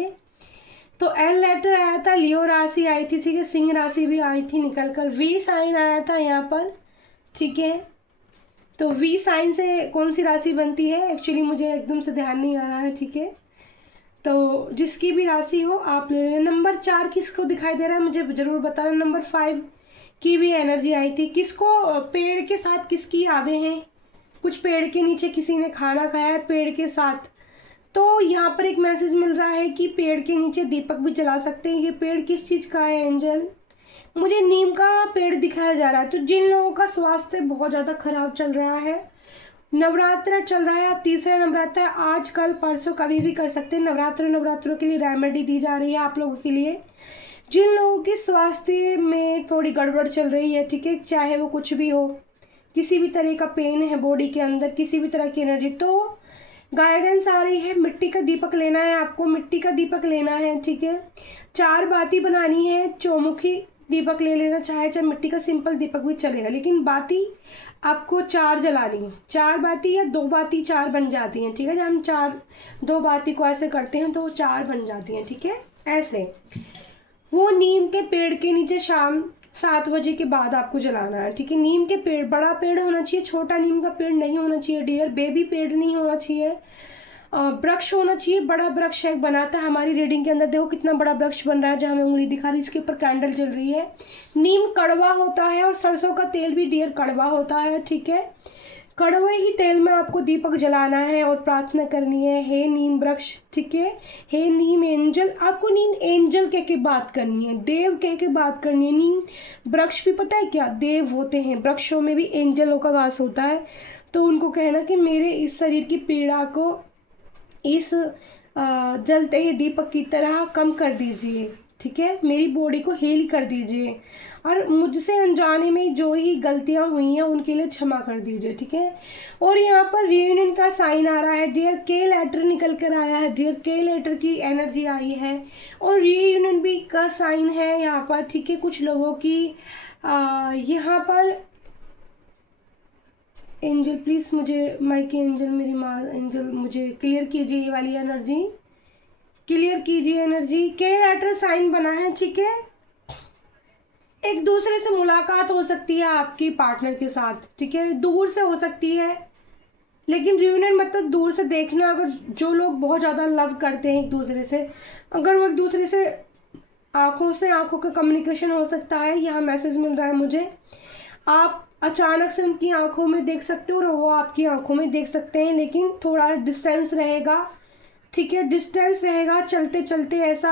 तो एल लेटर आया था, लियो राशि आई थी, ठीक है, सिंह राशि भी आई थी निकल कर, वी साइन आया था यहाँ पर, ठीक है। तो वी साइन से कौन सी राशि बनती है, एक्चुअली मुझे एकदम से ध्यान नहीं आ रहा है, ठीक है। तो जिसकी भी राशि हो आप ले लें। नंबर 4 किसको दिखाई दे रहा है मुझे ज़रूर बताना। नंबर 5 की भी एनर्जी आई थी। किसको पेड़ के साथ किसकी यादें हैं, कुछ पेड़ के नीचे किसी ने खाना खाया है पेड़ के साथ। तो यहाँ पर एक मैसेज मिल रहा है कि पेड़ के नीचे दीपक भी जला सकते हैं। ये पेड़ किस चीज़ का है एंजल, मुझे नीम का पेड़ दिखाया जा रहा है। तो जिन लोगों का स्वास्थ्य बहुत ज़्यादा खराब चल रहा है, नवरात्र चल रहा है, तीसरा नवरात्र है, आज कल परसों कभी भी कर सकते हैं। नवरात्रों के लिए रेमेडी दी जा रही है आप लोगों के लिए। जिन लोगों की स्वास्थ्य में थोड़ी गड़बड़ चल रही है, ठीक है, चाहे वो कुछ भी हो, किसी भी तरह का पेन है बॉडी के अंदर, किसी भी तरह की एनर्जी, तो गाइडेंस आ रही है मिट्टी का दीपक लेना है आपको, मिट्टी का दीपक लेना है, ठीक है। 4 बाती बनानी है, चौमुखी दीपक ले लेना, चाहे मिट्टी का सिंपल दीपक भी चलेगा, लेकिन बाती आपको 4 जलानी है। 4 बाती या 2 बाती 4 बन जाती हैं, ठीक है। जब हम 2 बाती को ऐसे करते हैं तो 4 बन जाती हैं, ठीक है। ऐसे वो नीम के पेड़ के नीचे शाम 7 बजे के बाद आपको जलाना है, ठीक है। नीम के पेड़, बड़ा पेड़ होना चाहिए, छोटा नीम का पेड़ नहीं होना चाहिए डियर, बेबी पेड़ नहीं होना चाहिए, वृक्ष होना चाहिए, बड़ा वृक्ष एक बनाता है। हमारी रीडिंग के अंदर देखो कितना बड़ा वृक्ष बन रहा है, जहाँ हमें उंगली दिखा रही है, इसके ऊपर कैंडल जल रही है। नीम कड़वा होता है और सरसों का तेल भी डियर कड़वा होता है, ठीक है। कड़वे ही तेल में आपको दीपक जलाना है और प्रार्थना करनी है, हे नीम वृक्ष, ठीक है, हे नीम एंजल। आपको नीम एंजल कह के बात करनी है, देव कह के बात करनी है। नीम वृक्ष भी पता है क्या देव होते हैं, वृक्षों में भी एंजलों का वास होता है। तो उनको कहना कि मेरे इस शरीर की पीड़ा को इस जलते ही दीपक की तरह कम कर दीजिए, ठीक है, मेरी बॉडी को हील कर दीजिए, और मुझसे अनजाने में जो ही गलतियां हुई हैं उनके लिए क्षमा कर दीजिए, ठीक है। और यहाँ पर रियूनियन का साइन आ रहा है डियर, के लेटर निकल कर आया है डियर, के लेटर की एनर्जी आई है और रियूनियन भी का साइन है यहाँ पर, ठीक है। कुछ लोगों की यहाँ पर एंजल प्लीज़ मुझे माइकी एंजल, मेरी माँ एंजल, मुझे क्लियर कीजिए ये वाली एनर्जी, क्लियर कीजिए एनर्जी। के लेटर साइन बना है, ठीक है। एक दूसरे से मुलाकात हो सकती है आपकी पार्टनर के साथ, ठीक है, दूर से हो सकती है, लेकिन रियूनियन मतलब दूर से देखना। अगर जो लोग बहुत ज़्यादा लव करते हैं एक दूसरे से, अगर वो एक दूसरे से आंखों का कम्युनिकेशन हो सकता है। यहाँ मैसेज मिल रहा है मुझे, आप अचानक से उनकी आंखों में देख सकते हो और वो आपकी आंखों में देख सकते हैं, लेकिन थोड़ा डिस्टेंस रहेगा, ठीक है, डिस्टेंस रहेगा। चलते चलते ऐसा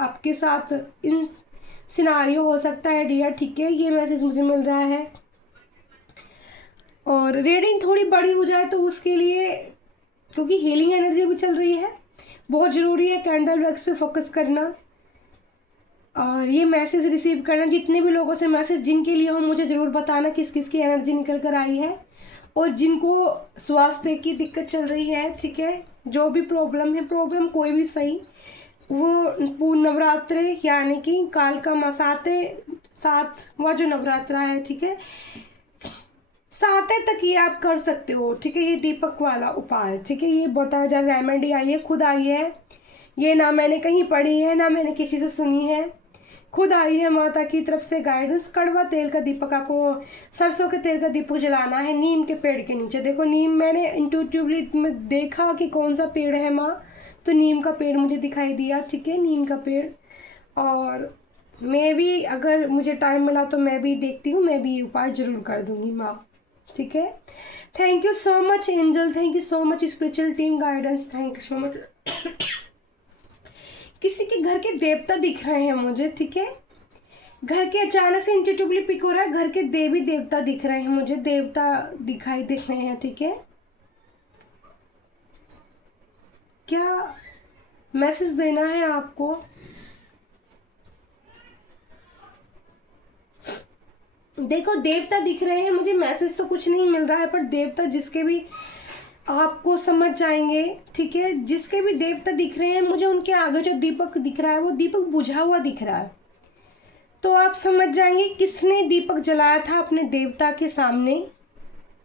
आपके साथ इन सिनारियो हो सकता है डियर, ठीक है, ये मैसेज मुझे मिल रहा है। और रीडिंग थोड़ी बड़ी हो जाए तो उसके लिए, क्योंकि हीलिंग एनर्जी भी चल रही है, बहुत ज़रूरी है कैंडल वैक्स पे फोकस करना और ये मैसेज रिसीव करना। जितने भी लोगों से मैसेज जिनके लिए हो मुझे ज़रूर बताना किस किस की एनर्जी निकल कर आई है, और जिनको स्वास्थ्य की दिक्कत चल रही है, ठीक है, जो भी प्रॉब्लम है, प्रॉब्लम कोई भी सही, वो नवरात्रे यानी कि काल का सातवां जो नवरात्रा है, ठीक है, 7 तक ये आप कर सकते हो, ठीक है। ये दीपक वाला उपाय, ठीक है, ये बताया जा रहा, रेमेडी आई है, खुद आई है, ये ना मैंने कहीं पढ़ी है ना मैंने किसी से सुनी है, खुद आई है माता की तरफ से गाइडेंस। कड़वा तेल का दीपक आपको, सरसों के तेल का दीपक जलाना है नीम के पेड़ के नीचे। देखो नीम, मैंने इंट्यूटिवली में देखा कि कौन सा पेड़ है माँ, तो नीम का पेड़ मुझे दिखाई दिया, ठीक है, नीम का पेड़। और मैं भी अगर मुझे टाइम मिला तो मैं भी देखती हूँ, मैं भी ये उपाय ज़रूर कर दूँगी माँ, ठीक है। Thank you so much angel, thank you so much spiritual team guidance, thank you so much. किसी के घर के देवता दिख रहे हैं मुझे, ठीक है, घर के अचानक से इंट्यूटिवली पिक हो रहा है, घर के देवी देवता दिख रहे हैं मुझे, देवता दिख रहे हैं, ठीक है। क्या मैसेज देना है आपको, देखो देवता दिख रहे हैं मुझे, मैसेज तो कुछ नहीं मिल रहा है, पर देवता जिसके भी आपको समझ जाएंगे, ठीक है, जिसके भी देवता दिख रहे हैं मुझे, उनके आगे जो दीपक दिख रहा है वो दीपक बुझा हुआ दिख रहा है, तो आप समझ जाएंगे किसने दीपक जलाया था अपने देवता के सामने।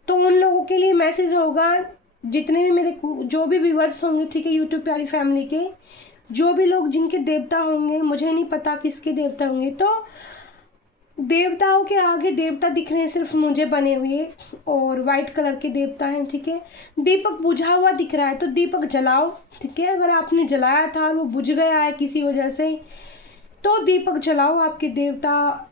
तो उन लोगों के लिए मैसेज होगा, जितने भी मेरे जो भी व्यूअर्स होंगे, ठीक है, यूट्यूब प्यारी फैमिली के, जो भी लोग जिनके देवता होंगे, मुझे नहीं पता किसके देवता होंगे, तो देवताओं के आगे देवता दिख रहे हैं सिर्फ मुझे बने हुए, और वाइट कलर के देवता हैं, ठीक है। दीपक बुझा हुआ दिख रहा है, तो दीपक जलाओ, ठीक है। अगर आपने जलाया था और वो बुझ गया है किसी वजह से, तो दीपक जलाओ। आपके देवता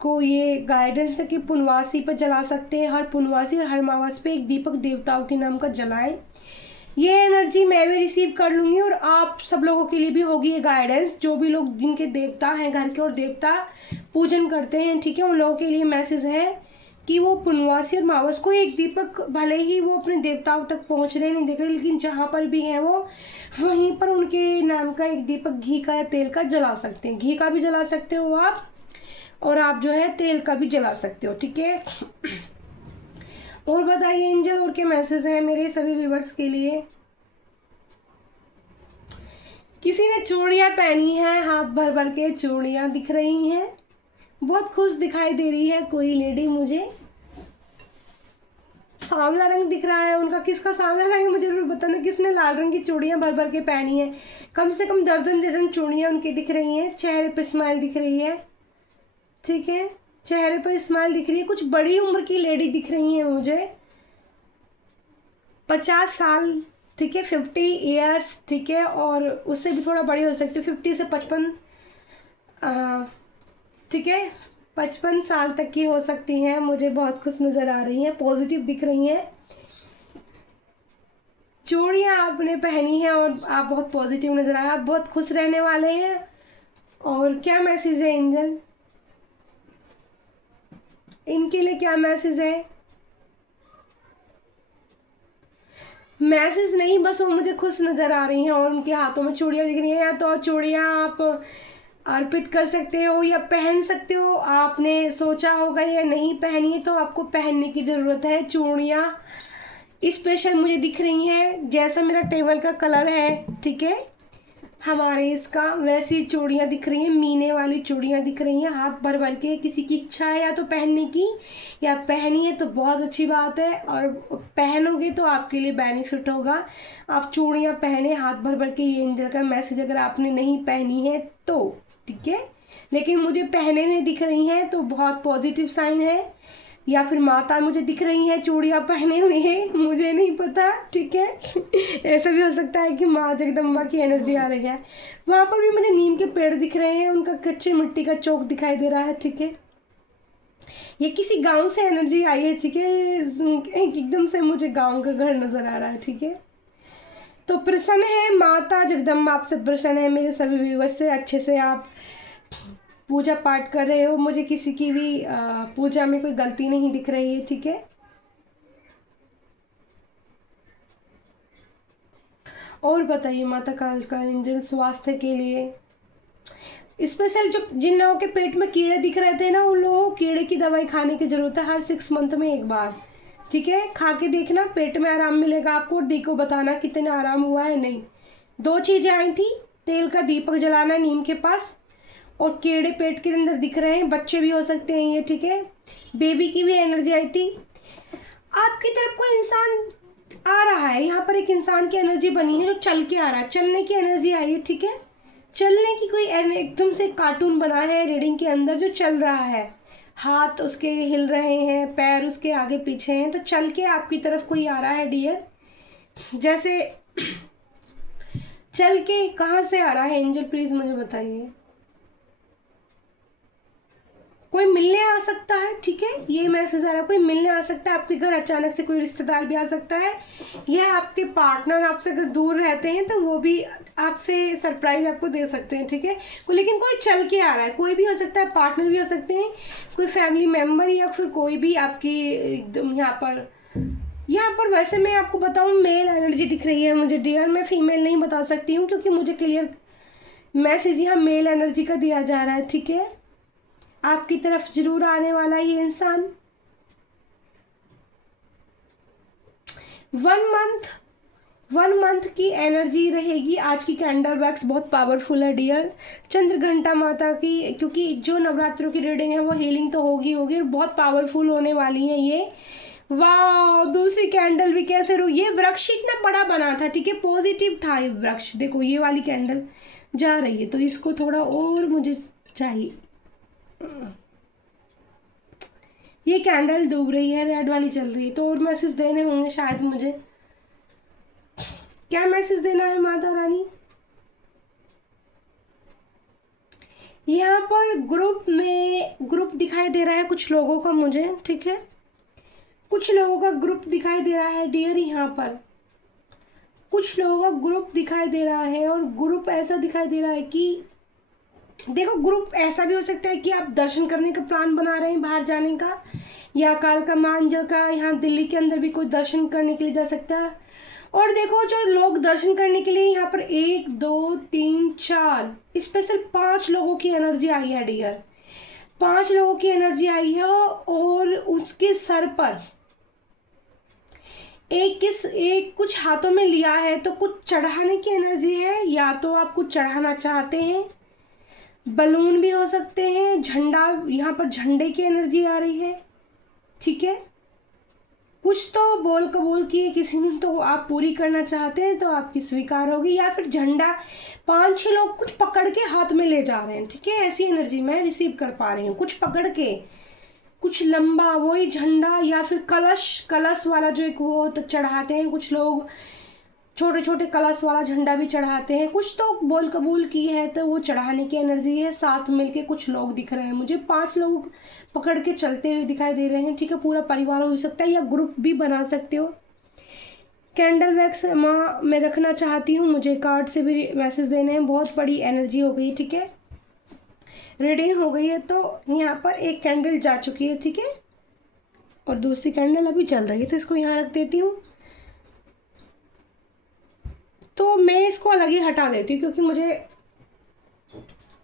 को ये गाइडेंस है कि पुनवासी पर जला सकते हैं, हर पुनवासी और हर अमावस पे एक दीपक देवताओं के नाम का जलाएं। ये एनर्जी मैं भी रिसीव कर लूँगी और आप सब लोगों के लिए भी होगी ये गाइडेंस। जो भी लोग जिनके देवता हैं घर के और देवता पूजन करते हैं, ठीक है, उन लोगों के लिए मैसेज है कि वो पुनवासी और अमावस को एक दीपक, भले ही वो अपने देवताओं तक पहुंच रहे नहीं देख रहे, लेकिन जहाँ पर भी हैं वो वहीं पर उनके नाम का एक दीपक घी का या तेल का जला सकते हैं। घी का भी जला सकते हो आप, और आप जो है तेल का भी जला सकते हो, ठीक है। और बताइए एंजल और क्या मैसेज है मेरे सभी व्यूवर्स के लिए। किसी ने चूड़ियाँ पहनी है, हाथ भर भर के चूड़ियाँ दिख रही हैं, बहुत खुश दिखाई दे रही है कोई लेडी मुझे। सांवला रंग दिख रहा है उनका, किसका सांवला रंग है मुझे जरूर बताना। किसने लाल रंग की चूड़ियाँ भर भर के पहनी है, कम से कम दर्जन चूड़ियाँ उनकी दिख रही हैं। चेहरे पे स्माइल दिख रही है, ठीक है, चेहरे पर स्माइल दिख रही है। कुछ बड़ी उम्र की लेडी दिख रही है मुझे, 50 साल, ठीक है, 50 ईयर्स, ठीक है, और उससे भी थोड़ा बड़ी हो सकती है, 50 से 55, ठीक है, 55 साल तक की हो सकती हैं। मुझे बहुत खुश नज़र आ रही हैं, पॉजिटिव दिख रही हैं। चूड़ियाँ आपने पहनी हैं और आप बहुत पॉजिटिव नज़र आ रहे हैं, आप बहुत खुश रहने वाले हैं। और क्या मैसेज है एंजल, इनके लिए क्या मैसेज है? मैसेज नहीं, बस वो मुझे खुश नज़र आ रही हैं और उनके हाथों में चूड़ियाँ दिख रही हैं। या तो चूड़ियाँ आप अर्पित कर सकते हो या पहन सकते हो। आपने सोचा होगा या नहीं पहनी है, तो आपको पहनने की ज़रूरत है। चूड़ियाँ स्पेशल मुझे दिख रही हैं, जैसा मेरा टेबल का कलर है, ठीक है, हमारे इसका वैसी चूड़ियाँ दिख रही हैं, मीने वाली चूड़ियाँ दिख रही हैं, हाथ भर भर के। किसी की इच्छा है या तो पहनने की, या पहनी है तो बहुत अच्छी बात है, और पहनोगे तो आपके लिए बेनिफिट होगा। आप चूड़ियाँ पहने हाथ भर भर के, ये एंजल का मैसेज। अगर आपने नहीं पहनी है तो ठीक है, लेकिन मुझे पहने नहीं दिख रही हैं तो बहुत पॉजिटिव साइन है। या फिर माता मुझे दिख रही है चूड़ियाँ पहने हुए हैं, मुझे नहीं पता, ठीक है। ऐसा भी हो सकता है कि माँ जगदम्बा की एनर्जी आ रही है। वहाँ पर भी मुझे नीम के पेड़ दिख रहे हैं, उनका कच्ची मिट्टी का चौक दिखाई दे रहा है, ठीक है। ये किसी गांव से एनर्जी आई है, ठीक है, एकदम से मुझे गांव का घर नज़र आ रहा है, ठीक है। तो प्रसन्न है माता जगदम्बा, आपसे प्रसन्न है, मेरे सभी व्यूवर्स से। अच्छे से आप पूजा पाठ कर रहे हो, मुझे किसी की भी पूजा में कोई गलती नहीं दिख रही है, ठीक है। और बताइए माता काल का एंजल स्वास्थ्य के लिए स्पेशल, जो जिन लोगों के पेट में कीड़े दिख रहे थे ना, उन लोगों को कीड़े की दवाई खाने की जरूरत है, हर 6 मंथ में एक बार, ठीक है। खा के देखना, पेट में आराम मिलेगा आपको, और दी को बताना कितना आराम हुआ है नहीं। 2 चीज़ें आई थी, तेल का दीपक जलाना नीम के पास, और कीड़े पेट के अंदर दिख रहे हैं, बच्चे भी हो सकते हैं ये, ठीक है। बेबी की भी एनर्जी आई थी। आपकी तरफ कोई इंसान आ रहा है, यहाँ पर एक इंसान की एनर्जी बनी है जो चल के आ रहा है, चलने की एनर्जी आई है, ठीक है। चलने की कोई एकदम से कार्टून बना है रीडिंग के अंदर जो चल रहा है, हाथ उसके हिल रहे हैं, पैर उसके आगे पीछे हैं, तो चल के आपकी तरफ कोई आ रहा है डियर। जैसे चल के कहाँ से आ रहा है एंजल, प्लीज मुझे बताइए। कोई मिलने आ सकता है, ठीक है, ये मैसेज आ रहा है, कोई मिलने आ सकता है आपके घर, अचानक से कोई रिश्तेदार भी आ सकता है। यह आपके पार्टनर आपसे अगर दूर रहते हैं तो वो भी आपसे सरप्राइज आपको दे सकते हैं, ठीक है। लेकिन कोई चल के आ रहा है, कोई भी हो सकता है, पार्टनर भी हो सकते हैं, कोई फैमिली मेम्बर, या फिर कोई भी आपकी एकदम यहाँ पर वैसे मैं आपको बताऊँ मेल एनर्जी दिख रही है मुझे डियर। मैं फीमेल नहीं बता सकती हूँ क्योंकि मुझे क्लियर मैसेज यहाँ मेल एनर्जी का दिया जा रहा है, ठीक है। आपकी तरफ जरूर आने वाला ये इंसान। 1 मंथ की एनर्जी रहेगी। आज की कैंडल वैक्स बहुत पावरफुल है डियर, चंद्र घंटा माता की, क्योंकि जो नवरात्रों की रीडिंग है वो हीलिंग तो होगी और बहुत पावरफुल होने वाली है ये। वाह, दूसरी कैंडल भी कैसे रू, ये वृक्ष इतना बड़ा बना था, ठीक है, पॉजिटिव था ये वृक्ष। देखो ये वाली कैंडल जा रही है, तो इसको थोड़ा और मुझे चाहिए। ये कैंडल डूब रही है, रेड वाली चल रही है, तो और मैसेज देने होंगे शायद मुझे। क्या मैसेज देना है माता रानी? यहाँ पर ग्रुप दिखाई दे रहा है कुछ लोगों का मुझे, ठीक है, कुछ लोगों का ग्रुप दिखाई दे रहा है डियर। यहाँ पर कुछ लोगों का ग्रुप दिखाई दे रहा है, और ग्रुप ऐसा दिखाई दे रहा है कि देखो, ग्रुप ऐसा भी हो सकता है कि आप दर्शन करने का प्लान बना रहे हैं बाहर जाने का, या कालका मांझा का यहाँ दिल्ली के अंदर भी कोई दर्शन करने के लिए जा सकता है। और देखो जो लोग दर्शन करने के लिए यहाँ पर 1 2 3 4 स्पेशल 5 लोगों की एनर्जी आई है डियर, 5 लोगों की एनर्जी आई है। और उसके सर पर एक कुछ हाथों में लिया है, तो कुछ चढ़ाने की एनर्जी है, या तो आप कुछ चढ़ाना चाहते हैं, बलून भी हो सकते हैं, झंडा, यहाँ पर झंडे की एनर्जी आ रही है, ठीक है। कुछ तो बोल कबूल किए किसी ने, तो आप पूरी करना चाहते हैं तो आपकी स्वीकार होगी, या फिर झंडा 5-6 लोग कुछ पकड़ के हाथ में ले जा रहे हैं, ठीक है, ऐसी एनर्जी मैं रिसीव कर पा रही हूँ। कुछ पकड़ के, कुछ लंबा वही झंडा, या फिर कलश वाला जो एक वो तो चढ़ाते हैं कुछ लोग, छोटे छोटे कलश वाला झंडा भी चढ़ाते हैं। कुछ तो बोल कबूल की है तो वो चढ़ाने की एनर्जी है। साथ मिलके कुछ लोग दिख रहे हैं मुझे, 5 लोग पकड़ के चलते हुए दिखाई दे रहे हैं, ठीक है, पूरा परिवार हो सकता है, या ग्रुप भी बना सकते हो। कैंडल वैक्स माँ मैं रखना चाहती हूँ, मुझे कार्ड से भी मैसेज देने हैं। बहुत बड़ी एनर्जी हो गई, ठीक है, रीडिंग हो गई है। तो यहाँ पर एक कैंडल जा चुकी है, ठीक है, और दूसरी कैंडल अभी चल रही है, तो इसको यहाँ रख देती हूँ। तो मैं इसको अलग ही हटा देती हूँ, क्योंकि मुझे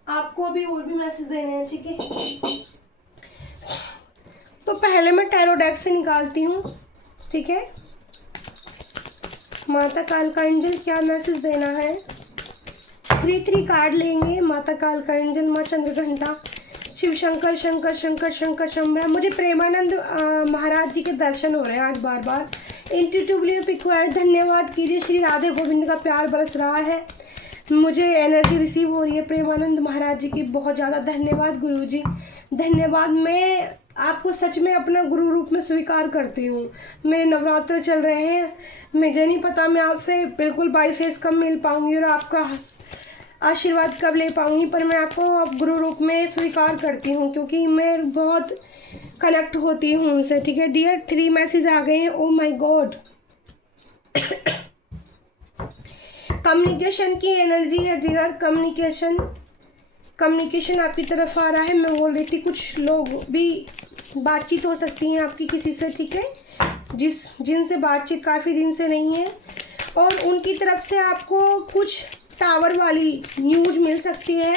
आपको अभी और भी मैसेज देने हैं, ठीक है। तो पहले मैं टैरो डेक से निकालती हूँ, ठीक है, माता काल का एंजल क्या मैसेज देना है। 3 कार्ड लेंगे, माता काल का एंजल, माँ चंद्रघंटा, शिव शंकर शंकर शंकर शंकर शंभरा। मुझे प्रेमानंद महाराज जी के दर्शन हो रहे हैं आज बार बार। इंट्यूटिवली पिक्वायर धन्यवाद कीजिए, श्री राधे गोविंद का प्यार बरस रहा है, मुझे एनर्जी रिसीव हो रही है प्रेमानंद महाराज जी की। बहुत ज़्यादा धन्यवाद गुरु जी, धन्यवाद। मैं आपको सच में अपना गुरु रूप में स्वीकार करती हूँ। मेरे नवरात्र चल रहे हैं, मुझे नहीं पता मैं आपसे बिल्कुल बाई फेस कब मिल पाऊँगी और आपका आशीर्वाद कब ले पाऊँगी, पर मैं आपको अब गुरु रूप में स्वीकार करती हूँ, क्योंकि मैं बहुत कनेक्ट होती हूँ उनसे, ठीक है डियर। 3 मैसेज आ गए हैं, ओ माय गॉड। कम्युनिकेशन की एनर्जी है डियर, कम्युनिकेशन आपकी तरफ आ रहा है। मैं बोल रही थी कुछ लोग भी बातचीत हो सकती है आपकी किसी से, ठीक है, जिनसे बातचीत काफ़ी दिन से नहीं है, और उनकी तरफ से आपको कुछ टावर वाली न्यूज़ मिल सकती है।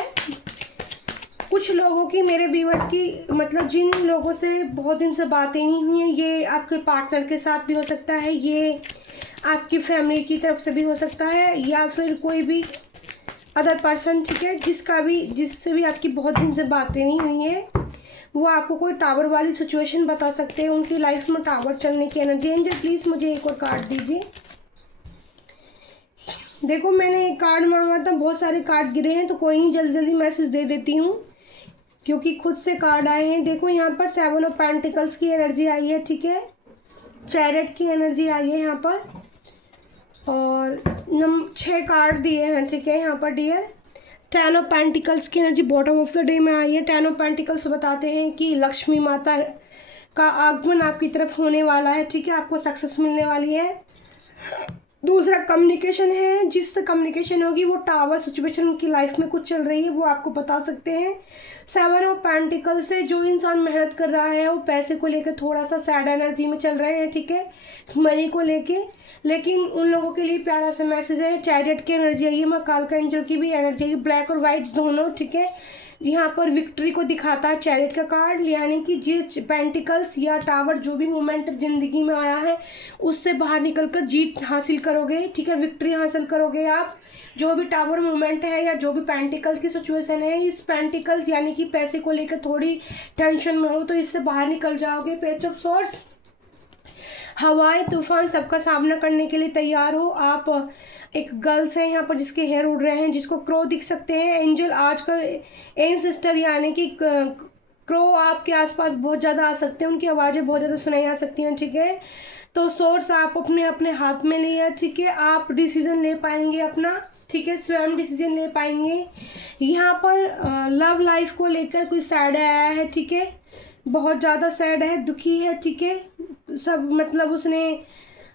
कुछ लोगों की, मेरे व्यूअर्स की, मतलब जिन लोगों से बहुत दिन से बातें नहीं हुई हैं, ये आपके पार्टनर के साथ भी हो सकता है, ये आपकी फैमिली की तरफ से भी हो सकता है, या फिर कोई भी अदर पर्सन, ठीक है, जिससे भी आपकी बहुत दिन से बातें नहीं हुई हैं, वो आपको कोई टावर वाली सिचुएशन बता सकते हैं। उनकी लाइफ में टावर चलने की एनर्जी। एंजल प्लीज़ मुझे एक और कार्ड दीजिए। देखो मैंने एक कार्ड मांगा था, बहुत सारे कार्ड गिरे हैं, तो कोई नहीं, जल्दी जल्दी मैसेज दे देती हूँ क्योंकि खुद से कार्ड आए हैं। देखो यहाँ पर 7 ऑफ पेंटिकल्स की एनर्जी आई है, ठीक है, चैरियट की एनर्जी आई है यहाँ पर, और 6 कार्ड दिए हैं, ठीक है, यहाँ पर डियर। 10 ऑफ पेंटिकल्स की energy bottom of the day में आई है। 10 ऑफ पेंटिकल्स बताते हैं कि लक्ष्मी माता का आगमन आपकी तरफ होने वाला है, ठीक है, आपको सक्सेस मिलने वाली है। दूसरा कम्युनिकेशन है, जिससे कम्युनिकेशन होगी वो टावर सिचुएशन उनकी लाइफ में कुछ चल रही है, वो आपको बता सकते हैं। 7 ऑफ पेंटिकल से जो इंसान मेहनत कर रहा है वो पैसे को लेकर थोड़ा सा सैड एनर्जी में चल रहे हैं, ठीक है, मनी को लेके, लेकिन उन लोगों के लिए प्यारा सा मैसेज है। चैरियट की एनर्जी आई है, माँ कालका एंजल की भी एनर्जी आई, ब्लैक और वाइट दोनों, ठीक है। यहाँ पर विक्ट्री को दिखाता है चैरियट का कार्ड, यानी कि जिस पेंटिकल्स या टावर जो भी मोमेंट जिंदगी में आया है उससे बाहर निकलकर जीत हासिल करोगे, ठीक है, विक्ट्री हासिल करोगे आप। जो भी टावर मोमेंट है या जो भी पेंटिकल की सिचुएशन है, इस पेंटिकल्स यानी कि पैसे को लेकर थोड़ी टेंशन में हो तो इससे बाहर निकल जाओगे। पेज ऑफ सॉर्ड्स, हवाएं तूफान सबका सामना करने के लिए तैयार हो। आप एक गर्ल्स है यहाँ पर जिसके हेयर उड़ रहे हैं, जिसको क्रो दिख सकते हैं। एंजल आजकल एंसेस्टर यानी कि क्रो आपके आसपास बहुत ज़्यादा आ सकते हैं, उनकी आवाज़ें बहुत ज़्यादा सुनाई आ सकती हैं, ठीक है। तो सोर्स आप अपने अपने हाथ में लिया, ठीक है। आप डिसीजन ले पाएंगे अपना, ठीक है, स्वयं डिसीजन ले पाएंगे। यहाँ पर लव लाइफ को लेकर कोई सैड आया है, ठीक है, बहुत ज़्यादा सैड है, दुखी है, ठीक है। सब मतलब उसने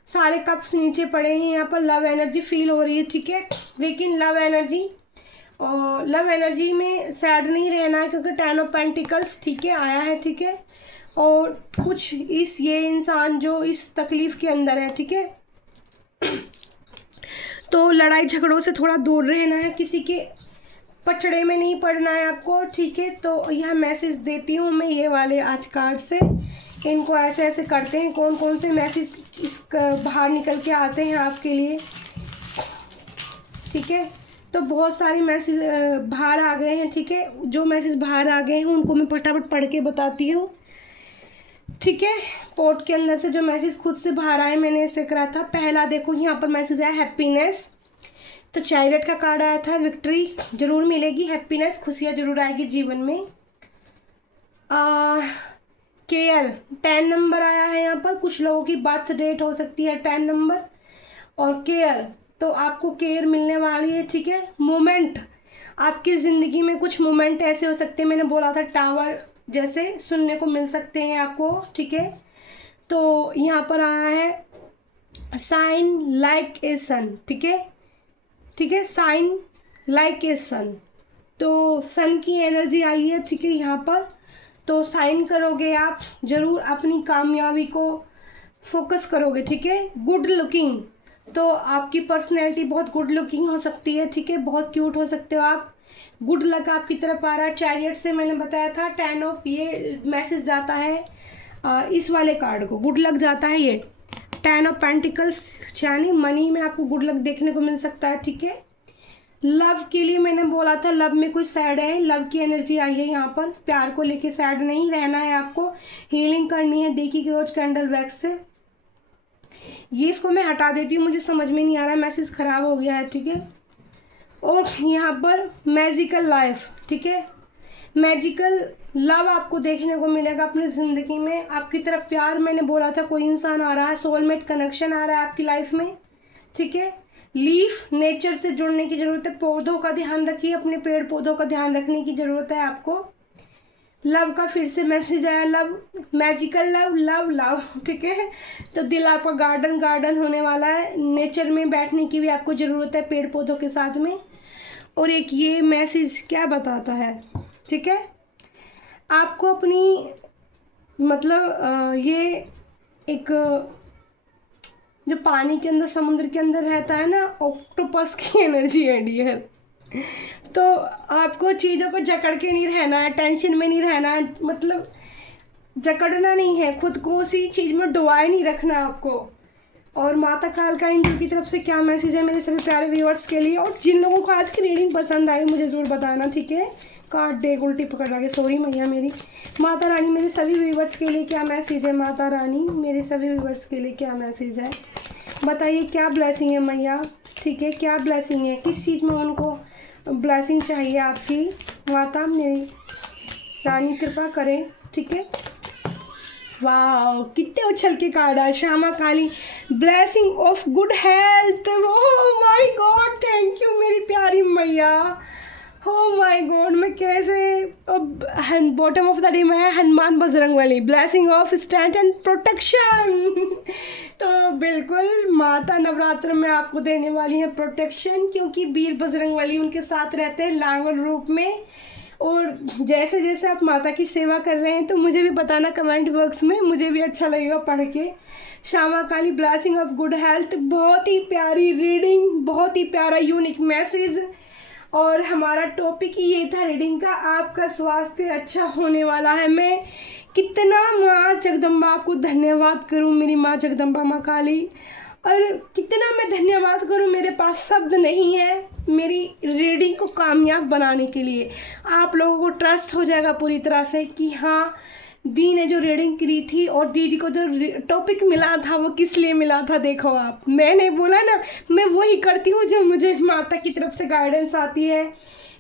सारे कप्स नीचे पड़े हैं, यहाँ पर लव एनर्जी फील हो रही है, ठीक है। लेकिन लव एनर्जी में सैड नहीं रहना है, क्योंकि 10 ऑफ पेंटिकल्स, ठीक है, आया है, ठीक है। और कुछ ये इंसान जो इस तकलीफ़ के अंदर है, ठीक है, तो लड़ाई झगड़ों से थोड़ा दूर रहना है, किसी के पचड़े में नहीं पड़ना है आपको, ठीक है। तो यह मैसेज देती हूँ मैं ये वाले आज कार्ड से। इनको ऐसे ऐसे करते हैं, कौन कौन से मैसेज इस बाहर निकल के आते हैं आपके लिए, ठीक है। तो बहुत सारे मैसेज बाहर आ गए हैं, ठीक है। जो मैसेज बाहर आ गए हैं उनको मैं फटाफट पढ़ के बताती हूँ, ठीक है। पोर्ट के अंदर से जो मैसेज खुद से बाहर आए मैंने ऐसे करा था। पहला देखो यहाँ पर मैसेज आया हैप्पीनेस, तो चैरियट का कार्ड आया था, विक्ट्री जरूर मिलेगी, हैप्पीनेस, खुशियाँ जरूर आएगी जीवन में। केयर 10 नंबर आया है यहाँ पर, कुछ लोगों की बर्थ डेट हो सकती है 10 नंबर। और केयर, तो आपको केयर मिलने वाली है, ठीक है। मोमेंट, आपकी ज़िंदगी में कुछ मोमेंट ऐसे हो सकते हैं, मैंने बोला था टावर जैसे सुनने को मिल सकते हैं आपको, ठीक है। तो यहाँ पर आया है साइन लाइक ए सन, ठीक है, ठीक है, साइन लाइक ए सन, तो सन की एनर्जी आई है, ठीक है, यहाँ पर। तो साइन करोगे आप, ज़रूर अपनी कामयाबी को फोकस करोगे, ठीक है। गुड लुकिंग, तो आपकी पर्सनैलिटी बहुत गुड लुकिंग हो सकती है, ठीक है, बहुत क्यूट हो सकते हो आप। गुड लक आपकी तरफ आ रहा है। चैरियट से मैंने बताया था 10 ऑफ, ये मैसेज जाता है इस वाले कार्ड को, गुड लक जाता है ये 10 ऑफ पेंटिकल्स, यानी मनी में आपको गुड लक देखने को मिल सकता है, ठीक है। लव के लिए मैंने बोला था लव में कुछ सैड है, लव की एनर्जी आई है यहाँ पर, प्यार को लेके सैड नहीं रहना है आपको, हीलिंग करनी है देखी कि रोज कैंडल वैक्स से। ये इसको मैं हटा देती हूँ, मुझे समझ में नहीं आ रहा, मैसेज ख़राब हो गया है, ठीक है। और यहाँ पर मैजिकल लाइफ, ठीक है, मैजिकल लव आपको देखने को मिलेगा अपनी ज़िंदगी में। आपकी तरफ प्यार, मैंने बोला था कोई इंसान आ रहा है, सोलमेट कनेक्शन आ रहा है आपकी लाइफ में, ठीक है। लीफ, नेचर से जुड़ने की ज़रूरत है, पौधों का ध्यान रखिए, अपने पेड़ पौधों का ध्यान रखने की ज़रूरत है आपको। लव का फिर से मैसेज आया, love, magical love, love love, ठीक है। तो दिल आपका गार्डन गार्डन होने वाला है, नेचर में बैठने की भी आपको ज़रूरत है पेड़ पौधों के साथ में। और एक ये मैसेज क्या बताता है, ठीक है, आपको अपनी मतलब ये एक जो पानी के अंदर, समुद्र के अंदर रहता है ना, ऑक्टोपस की एनर्जी है डियर। तो आपको चीज़ों को जकड़ के नहीं रहना है, टेंशन में नहीं रहना है, मतलब जकड़ना नहीं है, खुद को उसी चीज़ में डुबाए नहीं रखना आपको। और माता कालका एंजल की तरफ से क्या मैसेज है मेरे सभी प्यारे व्यूअर्स के लिए। और जिन लोगों को आज की रीडिंग पसंद आई मुझे ज़रूर बताना, ठीक है। कार्ड डेक उल्टी पकड़ रहा है, सॉरी मैया मेरी। माता रानी मेरे सभी व्यूअर्स के लिए क्या मैसेज है, माता रानी मेरे सभी व्यूअर्स के लिए क्या मैसेज है, बताइए क्या ब्लेसिंग है मैया, ठीक है, क्या ब्लेसिंग है, किस चीज़ में उनको ब्लेसिंग चाहिए आपकी। माता मेरी रानी कृपा करें, ठीक है। वाह कितने उछल के कार्ड है, Shyama Kali, blessing of good health, oh my god, thank you मेरी प्यारी मैया, ओह माय गॉड। मैं कैसे, बॉटम ऑफ द डे में Hanuman Bajrangbali, blessing of strength and protection. तो बिल्कुल माता नवरात्र में आपको देने वाली है प्रोटेक्शन, क्योंकि वीर बजरंगबली उनके साथ रहते हैं लांगल रूप में। और जैसे जैसे आप माता की सेवा कर रहे हैं तो मुझे भी बताना कमेंट बॉक्स में, मुझे भी अच्छा लगेगा पढ़ के। Shyama Kali, blessing of good health, बहुत ही प्यारी रीडिंग, बहुत ही प्यारा यूनिक मैसेज। और हमारा टॉपिक ये था रीडिंग का, आपका स्वास्थ्य अच्छा होने वाला है। मैं कितना माँ जगदम्बा आपको धन्यवाद करूँ, मेरी माँ जगदम्बा माँ काली, और कितना मैं धन्यवाद करूँ, मेरे पास शब्द नहीं है मेरी रीडिंग को कामयाब बनाने के लिए। आप लोगों को ट्रस्ट हो जाएगा पूरी तरह से कि हाँ दी ने जो रीडिंग करी थी और दीदी को जो टॉपिक मिला था वो किस लिए मिला था, देखो आप, मैंने बोला ना मैं वही करती हूँ जो मुझे माता की तरफ से गाइडेंस आती है।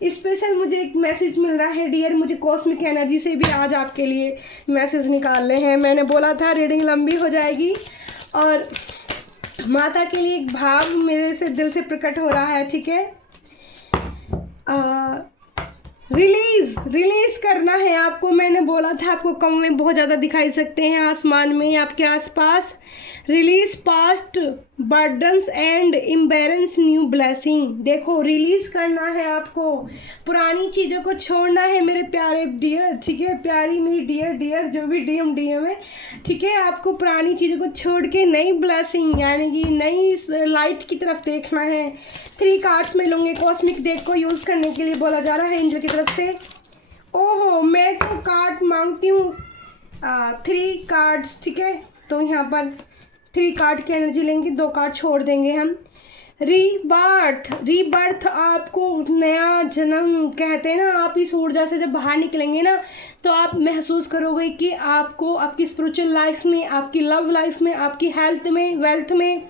स्पेशल मुझे एक मैसेज मिल रहा है डियर, मुझे कॉस्मिक एनर्जी से भी आज आपके लिए मैसेज निकालने हैं। मैंने बोला था रीडिंग लंबी हो जाएगी और माता के लिए एक भाव मेरे से दिल से प्रकट हो रहा है, ठीक है। रिलीज करना है आपको। मैंने बोला था आपको कौवे बहुत ज़्यादा दिखाई सकते हैं आसमान में आपके आसपास। Release past burdens and embarrassment new blessing. देखो रिलीज करना है आपको, पुरानी चीज़ों को छोड़ना है मेरे प्यारे डियर, ठीक है, प्यारी मेरी डियर जो भी डीएम है, ठीक है। आपको पुरानी चीज़ों को छोड़ के नई ब्लेसिंग यानी कि नई लाइट की तरफ देखना है। 3 कार्ड्स में लूँगे, कॉस्मिक डेक को यूज़ करने के लिए बोला जा रहा है एंजल की तरफ से। ओहो, मैं तो कार्ड मांगती हूँ 3 कार्ड्स, ठीक है। तो यहाँ पर 3 कार्ड की एनर्जी लेंगे, 2 कार्ड छोड़ देंगे हम। रीबर्थ आपको नया जन्म कहते हैं ना। आप इस ऊर्जा से जब बाहर निकलेंगे ना तो आप महसूस करोगे कि आपको आपकी स्पिरिचुअल लाइफ में, आपकी लव लाइफ में, आपकी हेल्थ में, वेल्थ में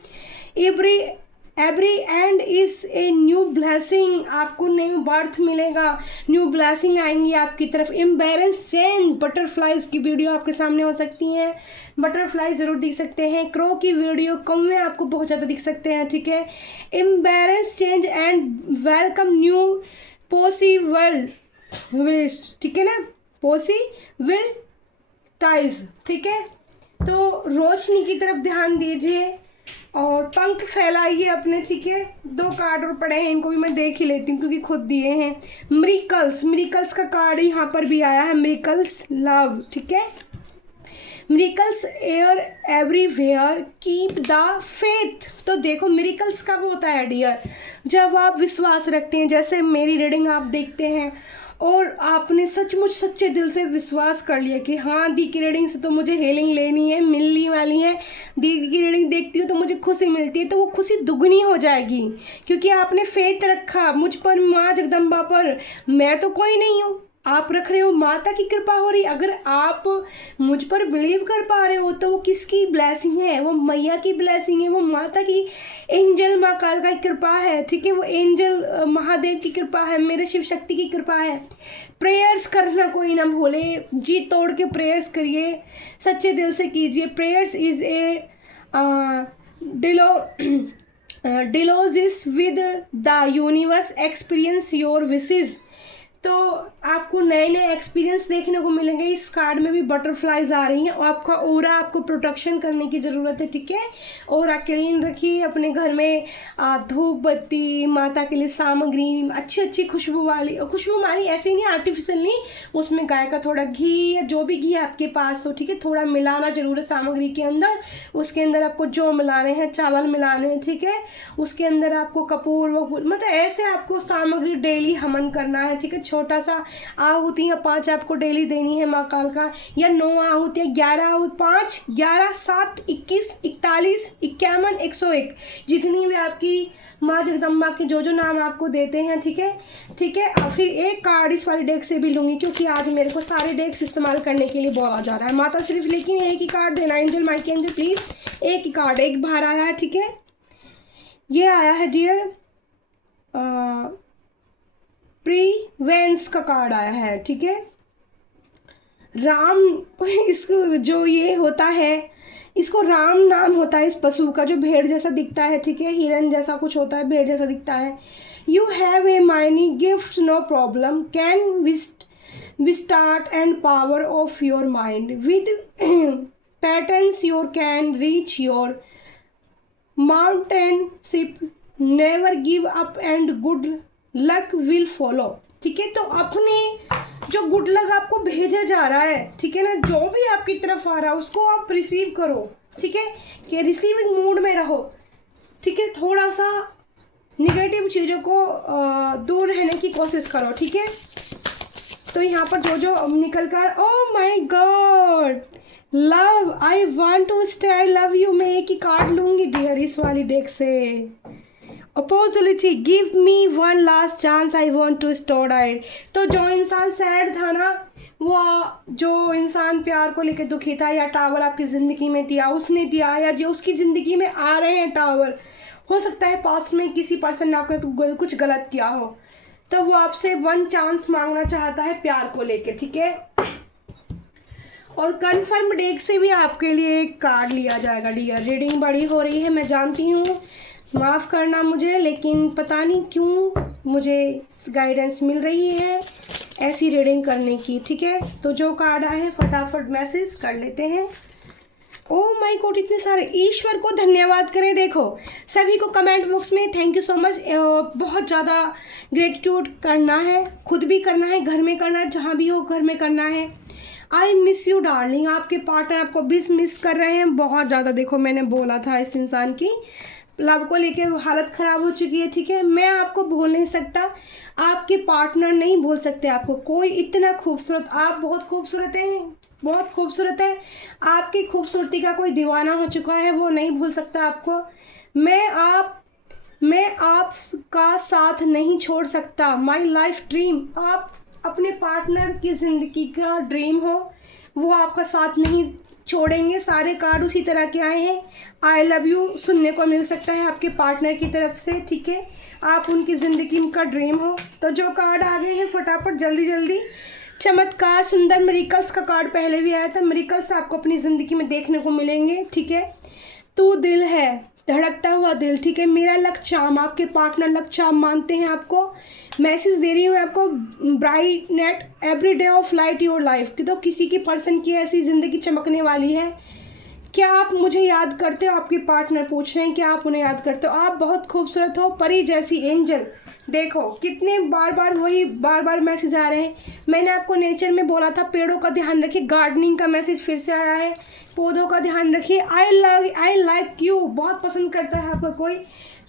every and is a new blessing. आपको न्यू बर्थ मिलेगा, न्यू ब्लेसिंग आएंगी आपकी तरफ। इम्बैरेंस चेंज, बटरफ्लाइज की वीडियो आपके सामने हो सकती हैं, बटरफ्लाई ज़रूर दिख सकते हैं। क्रो की वीडियो कम में आपको बहुत ज़्यादा दिख सकते हैं, ठीक है। Embarrassment change and welcome new possible wish, ठीक है ना, पॉसिबल टाइज, ठीक है। तो रोशनी की तरफ ध्यान दीजिए और पंख फैलाइए अपने, ठीक है। 2 कार्ड और पड़े हैं, इनको भी मैं देख ही लेती हूँ क्योंकि खुद दिए हैं। मिरेकल्स का कार्ड यहाँ पर भी आया है, मिरेकल्स लव, ठीक है। Miracles air everywhere keep the faith. तो देखो मिरेकल्स कब होता है डियर, जब आप विश्वास रखते हैं। जैसे मेरी रीडिंग आप देखते हैं और आपने सचमुच सच्चे दिल से विश्वास कर लिया कि हाँ दी की रीडिंग से तो मुझे हीलिंग लेनी है, मिलने वाली है। दी की रीडिंग देखती हूँ तो मुझे खुशी मिलती है, तो वो खुशी दुगनी हो जाएगी क्योंकि आपने फेथ रखा मुझ पर, माँ जगदम्बा पर। मैं तो कोई नहीं हूँ, आप रख रहे हो, माता की कृपा हो रही। अगर आप मुझ पर बिलीव कर पा रहे हो तो वो किसकी ब्लेसिंग है, वो मैया की ब्लेसिंग है, वो माता की, एंजल माँ कालका की कृपा है, ठीक है। वो एंजल महादेव की कृपा है, मेरे शिव शक्ति की कृपा है। प्रेयर्स करना कोई ना भूले, जी तोड़ के प्रेयर्स करिए, सच्चे दिल से कीजिए। Prayers is a dialogues with the universe, experience your wishes. तो आपको नए नए एक्सपीरियंस देखने को मिलेंगे। इस कार्ड में भी बटरफ्लाइज आ रही हैं और आपका ऑरा आपको प्रोटेक्शन करने की ज़रूरत है, ठीक है। ऑरा क्लीन रखिए अपने घर में, धूप बत्ती, माता के लिए सामग्री अच्छी खुशबू वाली ऐसे ही नहीं, आर्टिफिशियल नहीं, उसमें गाय का थोड़ा घी या जो भी घी आपके पास हो, ठीक है, थोड़ा मिलाना जरूर है सामग्री के अंदर। उसके अंदर आपको जौ मिलाने हैं, चावल मिलाने हैं, ठीक है। उसके अंदर आपको कपूर मतलब ऐसे आपको सामग्री डेली हवन करना है, ठीक है। छोटा सा आहुतियाँ 5 आपको डेली देनी है माँ कालका, या 9 आहुतियाँ, 5, 11, 7, 21, 41, 51, 101, जितनी भी आपकी माँ जगदम्बा के जो नाम आपको देते हैं, ठीक है, ठीक है। और फिर एक कार्ड इस वाली डेक से भी लूँगी क्योंकि आज मेरे को सारे डेक्स इस्तेमाल करने के लिए बोला जा रहा है। माता सिर्फ लेकिन एक ही कार्ड देना, एंजल माइकी एंजल प्लीज़ एक ही कार्ड, एक बाहर आया है, ठीक है। ये आया है डियर प्रीवेंस का कार्ड आया है, ठीक है। राम, इसको जो ये होता है इसको राम नाम होता है इस पशु का, जो भेड़ जैसा दिखता है, ठीक है, हिरन जैसा कुछ होता है, भेड़ जैसा दिखता है। You have a many gift, no problem, can we start and power of your mind with patterns your can reach your mountain ship, never give up and good luck will follow, ठीक है। तो अपने जो गुड लक आपको भेजा जा रहा है, ठीक है ना, जो भी आपकी तरफ आ रहा है उसको आप रिसीव करो, ठीक है, कि रिसीविंग मूड में रहो, ठीक है। थोड़ा सा निगेटिव चीज़ों को दूर रहने की कोशिश करो, ठीक है। तो यहाँ पर जो निकल कर, oh my God, love, I want to stay, I love you, मैं एक ही कार्ड लूँगी डियर इस वाली डेक से। अपोजिलिटी, give me one last chance, I want to store it. तो जो इंसान सैड था ना, जो इंसान प्यार को लेकर दुखी था या टावर आपकी ज़िंदगी में दिया उसने दिया, या जो उसकी ज़िंदगी में आ रहे हैं टावर, हो सकता है पास्ट में किसी पर्सन ने आपको कुछ गलत किया हो, तो वो आपसे वन चांस मांगना चाहता है प्यार को लेकर, ठीक है। और कन्फर्म डेक से भी आपके लिए एक कार्ड लिया जाएगा डियर। रीडिंग बड़ी हो रही है, मैं जानती हूँ, माफ़ करना मुझे, लेकिन पता नहीं क्यों मुझे गाइडेंस मिल रही है ऐसी रीडिंग करने की, ठीक है। तो जो कार्ड आए हैं फटाफट मैसेज कर लेते हैं। ओह माय गॉड, इतने सारे, ईश्वर को धन्यवाद करें। देखो सभी को कमेंट बॉक्स में थैंक यू सो मच, बहुत ज़्यादा ग्रेटिट्यूड करना है, खुद भी करना है, घर में करना है, जहाँ भी हो घर में करना है। आई मिस यू डार्लिंग, आपके पार्टनर आपको मिस कर रहे हैं बहुत ज़्यादा। देखो मैंने बोला था इस इंसान की लव को लेके हालत ख़राब हो चुकी है, ठीक है। मैं आपको भूल नहीं सकता, आपके पार्टनर नहीं भूल सकते आपको। कोई इतना खूबसूरत, आप बहुत खूबसूरत हैं, बहुत खूबसूरत है, आपकी खूबसूरती का कोई दीवाना हो चुका है, वो नहीं भूल सकता आपको। मैं आपका साथ नहीं छोड़ सकता। माई लाइफ ड्रीम, आप अपने पार्टनर की ज़िंदगी का ड्रीम हो, वो आपका साथ नहीं छोड़ेंगे। सारे कार्ड उसी तरह के आए हैं। आई लव यू सुनने को मिल सकता है आपके पार्टनर की तरफ से, ठीक है। आप उनकी ज़िंदगी का ड्रीम हो। तो जो कार्ड आ गए हैं फटाफट जल्दी जल्दी। चमत्कार, सुंदर, मिरेकल्स का कार्ड पहले भी आया था। मिरेकल्स आपको अपनी ज़िंदगी में देखने को मिलेंगे, ठीक है। तू दिल है, धड़कता हुआ दिल, ठीक है। मेरा लक चार्म, आपके पार्टनर लक चार्म मानते हैं आपको। मैसेज दे रही हूँ आपको, bright net every day of light your life, कि तो किसी की पर्सन की ऐसी ज़िंदगी चमकने वाली है। क्या आप मुझे याद करते हो? आपके पार्टनर पूछ रहे हैं कि आप उन्हें याद करते हो। आप बहुत खूबसूरत हो, परी जैसी, एंजल। देखो कितने बार बार मैसेज आ रहे हैं। मैंने आपको नेचर में बोला था पेड़ों का ध्यान रखिए, गार्डनिंग का मैसेज फिर से आया है, पौधों का ध्यान रखिए। आई लाइक यू, बहुत पसंद करता है आपको कोई।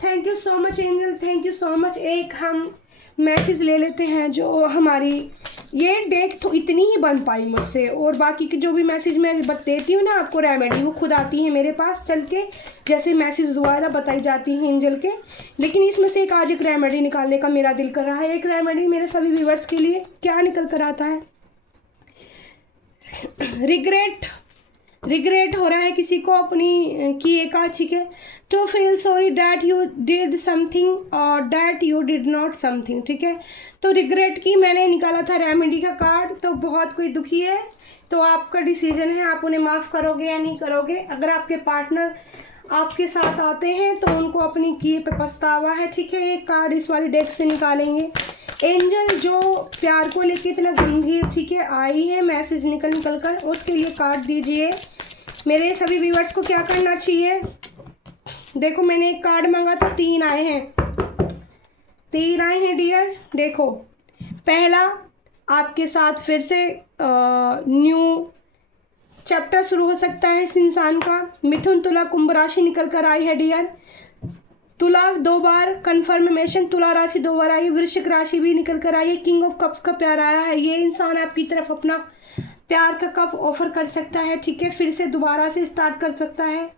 Thank you so much angel, thank you so much. एक हम मैसेज ले लेते हैं जो हमारी ये डेक तो इतनी ही बन पाई मुझसे, और बाकी के जो भी मैसेज मैं देती हूँ ना आपको रेमेडी, वो खुद आती है मेरे पास चल के, जैसे मैसेज दोबारा बताई जाती है एंजल के। लेकिन इसमें से आज एक रेमेडी निकालने का मेरा दिल कर रहा है। एक रेमेडी मेरे सभी व्यूअर्स के लिए क्या निकल कर आता है? रिग्रेट हो रहा है किसी को अपनी किए का, ठीक है। To feel sorry that you did something और that you did not something, ठीक है। तो रिग्रेट की मैंने निकाला था रेमेडी का कार्ड। तो बहुत कोई दुखी है, तो आपका डिसीजन है, आप उन्हें माफ़ करोगे या नहीं करोगे। अगर आपके पार्टनर आपके साथ आते हैं तो उनको अपनी किए पे पछतावा है, ठीक है। एक कार्ड इस वाली डेक से निकालेंगे। एंजल जो प्यार को लेके इतना गंभीर, ठीक है, आई है मैसेज निकल कर, उसके लिए कार्ड दीजिए। मेरे सभी व्यूअर्स को क्या करना चाहिए? देखो मैंने एक कार्ड मांगा था, 3 आए हैं डियर। देखो पहला, आपके साथ फिर से न्यू चैप्टर शुरू हो सकता है इस इंसान का। मिथुन, तुला, कुंभ राशि निकल कर आई है डियर। तुला 2 बार कन्फर्मेशन, तुला राशि 2 बार आई। वृश्चिक राशि भी निकल कर आई है। किंग ऑफ कप्स का प्यार आया है। ये इंसान आपकी तरफ अपना प्यार का कप ऑफर कर सकता है, ठीक है। फिर से दोबारा से स्टार्ट कर सकता है।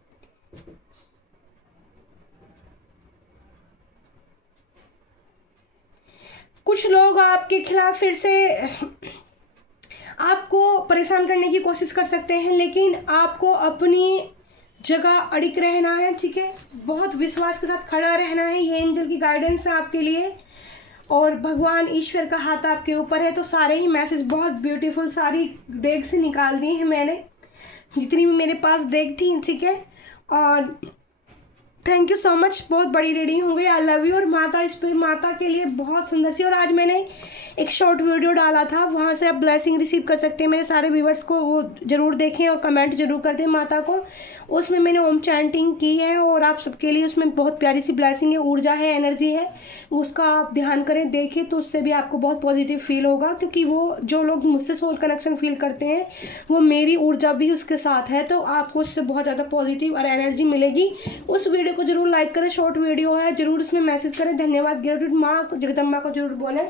कुछ लोग आपके खिलाफ फिर से आपको परेशान करने की कोशिश कर सकते हैं, लेकिन आपको अपनी जगह अड़िग रहना है, ठीक है। बहुत विश्वास के साथ खड़ा रहना है। ये एंजल की गाइडेंस है आपके लिए, और भगवान ईश्वर का हाथ आपके ऊपर है। तो सारे ही मैसेज बहुत ब्यूटीफुल सारी डेक से निकाल दिए हैं मैंने, जितनी भी मेरे पास डेक थी, ठीक है। और थैंक यू सो मच, बहुत बड़ी रीडिंग हो गई। आई लव यू। और माता, इस पर माता के लिए बहुत सुंदर सी, और आज मैंने एक शॉर्ट वीडियो डाला था, वहाँ से आप ब्लेसिंग रिसीव कर सकते हैं। मेरे सारे व्यूवर्स को वो ज़रूर देखें और कमेंट जरूर कर दें माता को। उसमें मैंने ओम चैंटिंग की है, और आप सबके लिए उसमें बहुत प्यारी सी ब्लेसिंग है, ऊर्जा है, एनर्जी है, उसका आप ध्यान करें, देखें, तो उससे भी आपको बहुत पॉजिटिव फील होगा। क्योंकि वो जो लोग मुझसे सोल कनेक्शन फील करते हैं, वो मेरी ऊर्जा भी उसके साथ है, तो आपको उससे बहुत ज़्यादा पॉजिटिव और एनर्जी मिलेगी। उस वीडियो को जरूर लाइक करें, शॉर्ट वीडियो है, जरूर उसमें मैसेज करें। धन्यवाद ग्रेटिट्यूड। माँ जगदम्बा को जरूर बोलें।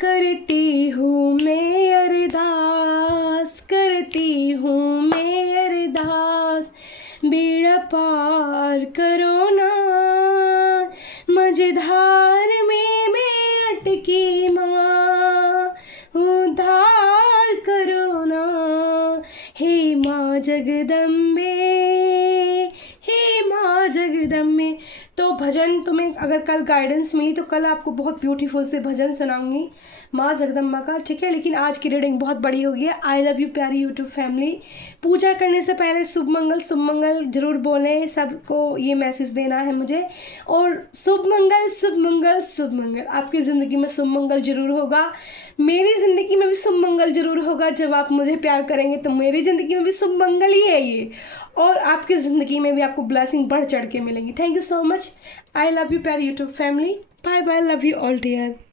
करती हूँ मैं अरदास, करती हूँ मैं अरदास, बेड़ा पार करो ना, मझधार में मैं अटकी माँ हूँ, जगदम्बे, हे माँ जगदम्बे। तो भजन तुम्हें अगर कल गाइडेंस मिली तो कल आपको बहुत ब्यूटीफुल से भजन सुनाऊंगी माँ जगदम्बा का, ठीक है। लेकिन आज की रीडिंग बहुत बड़ी हो गई है। आई लव यू प्यारी यूट्यूब फैमिली। पूजा करने से पहले शुभ मंगल जरूर बोलें, सबको ये मैसेज देना है मुझे। और शुभ मंगल शुभ मंगल शुभ मंगल, आपकी ज़िंदगी में शुभ मंगल जरूर होगा, मेरी ज़िंदगी में भी शुभ मंगल जरूर होगा। जब आप मुझे प्यार करेंगे तो मेरी ज़िंदगी में भी शुभ मंगल ही है ये, और आपकी ज़िंदगी में भी आपको ब्लेसिंग बढ़ चढ़ के मिलेंगी। Thank you so much. I love you प्यारी YouTube family. Bye bye, love you all dear.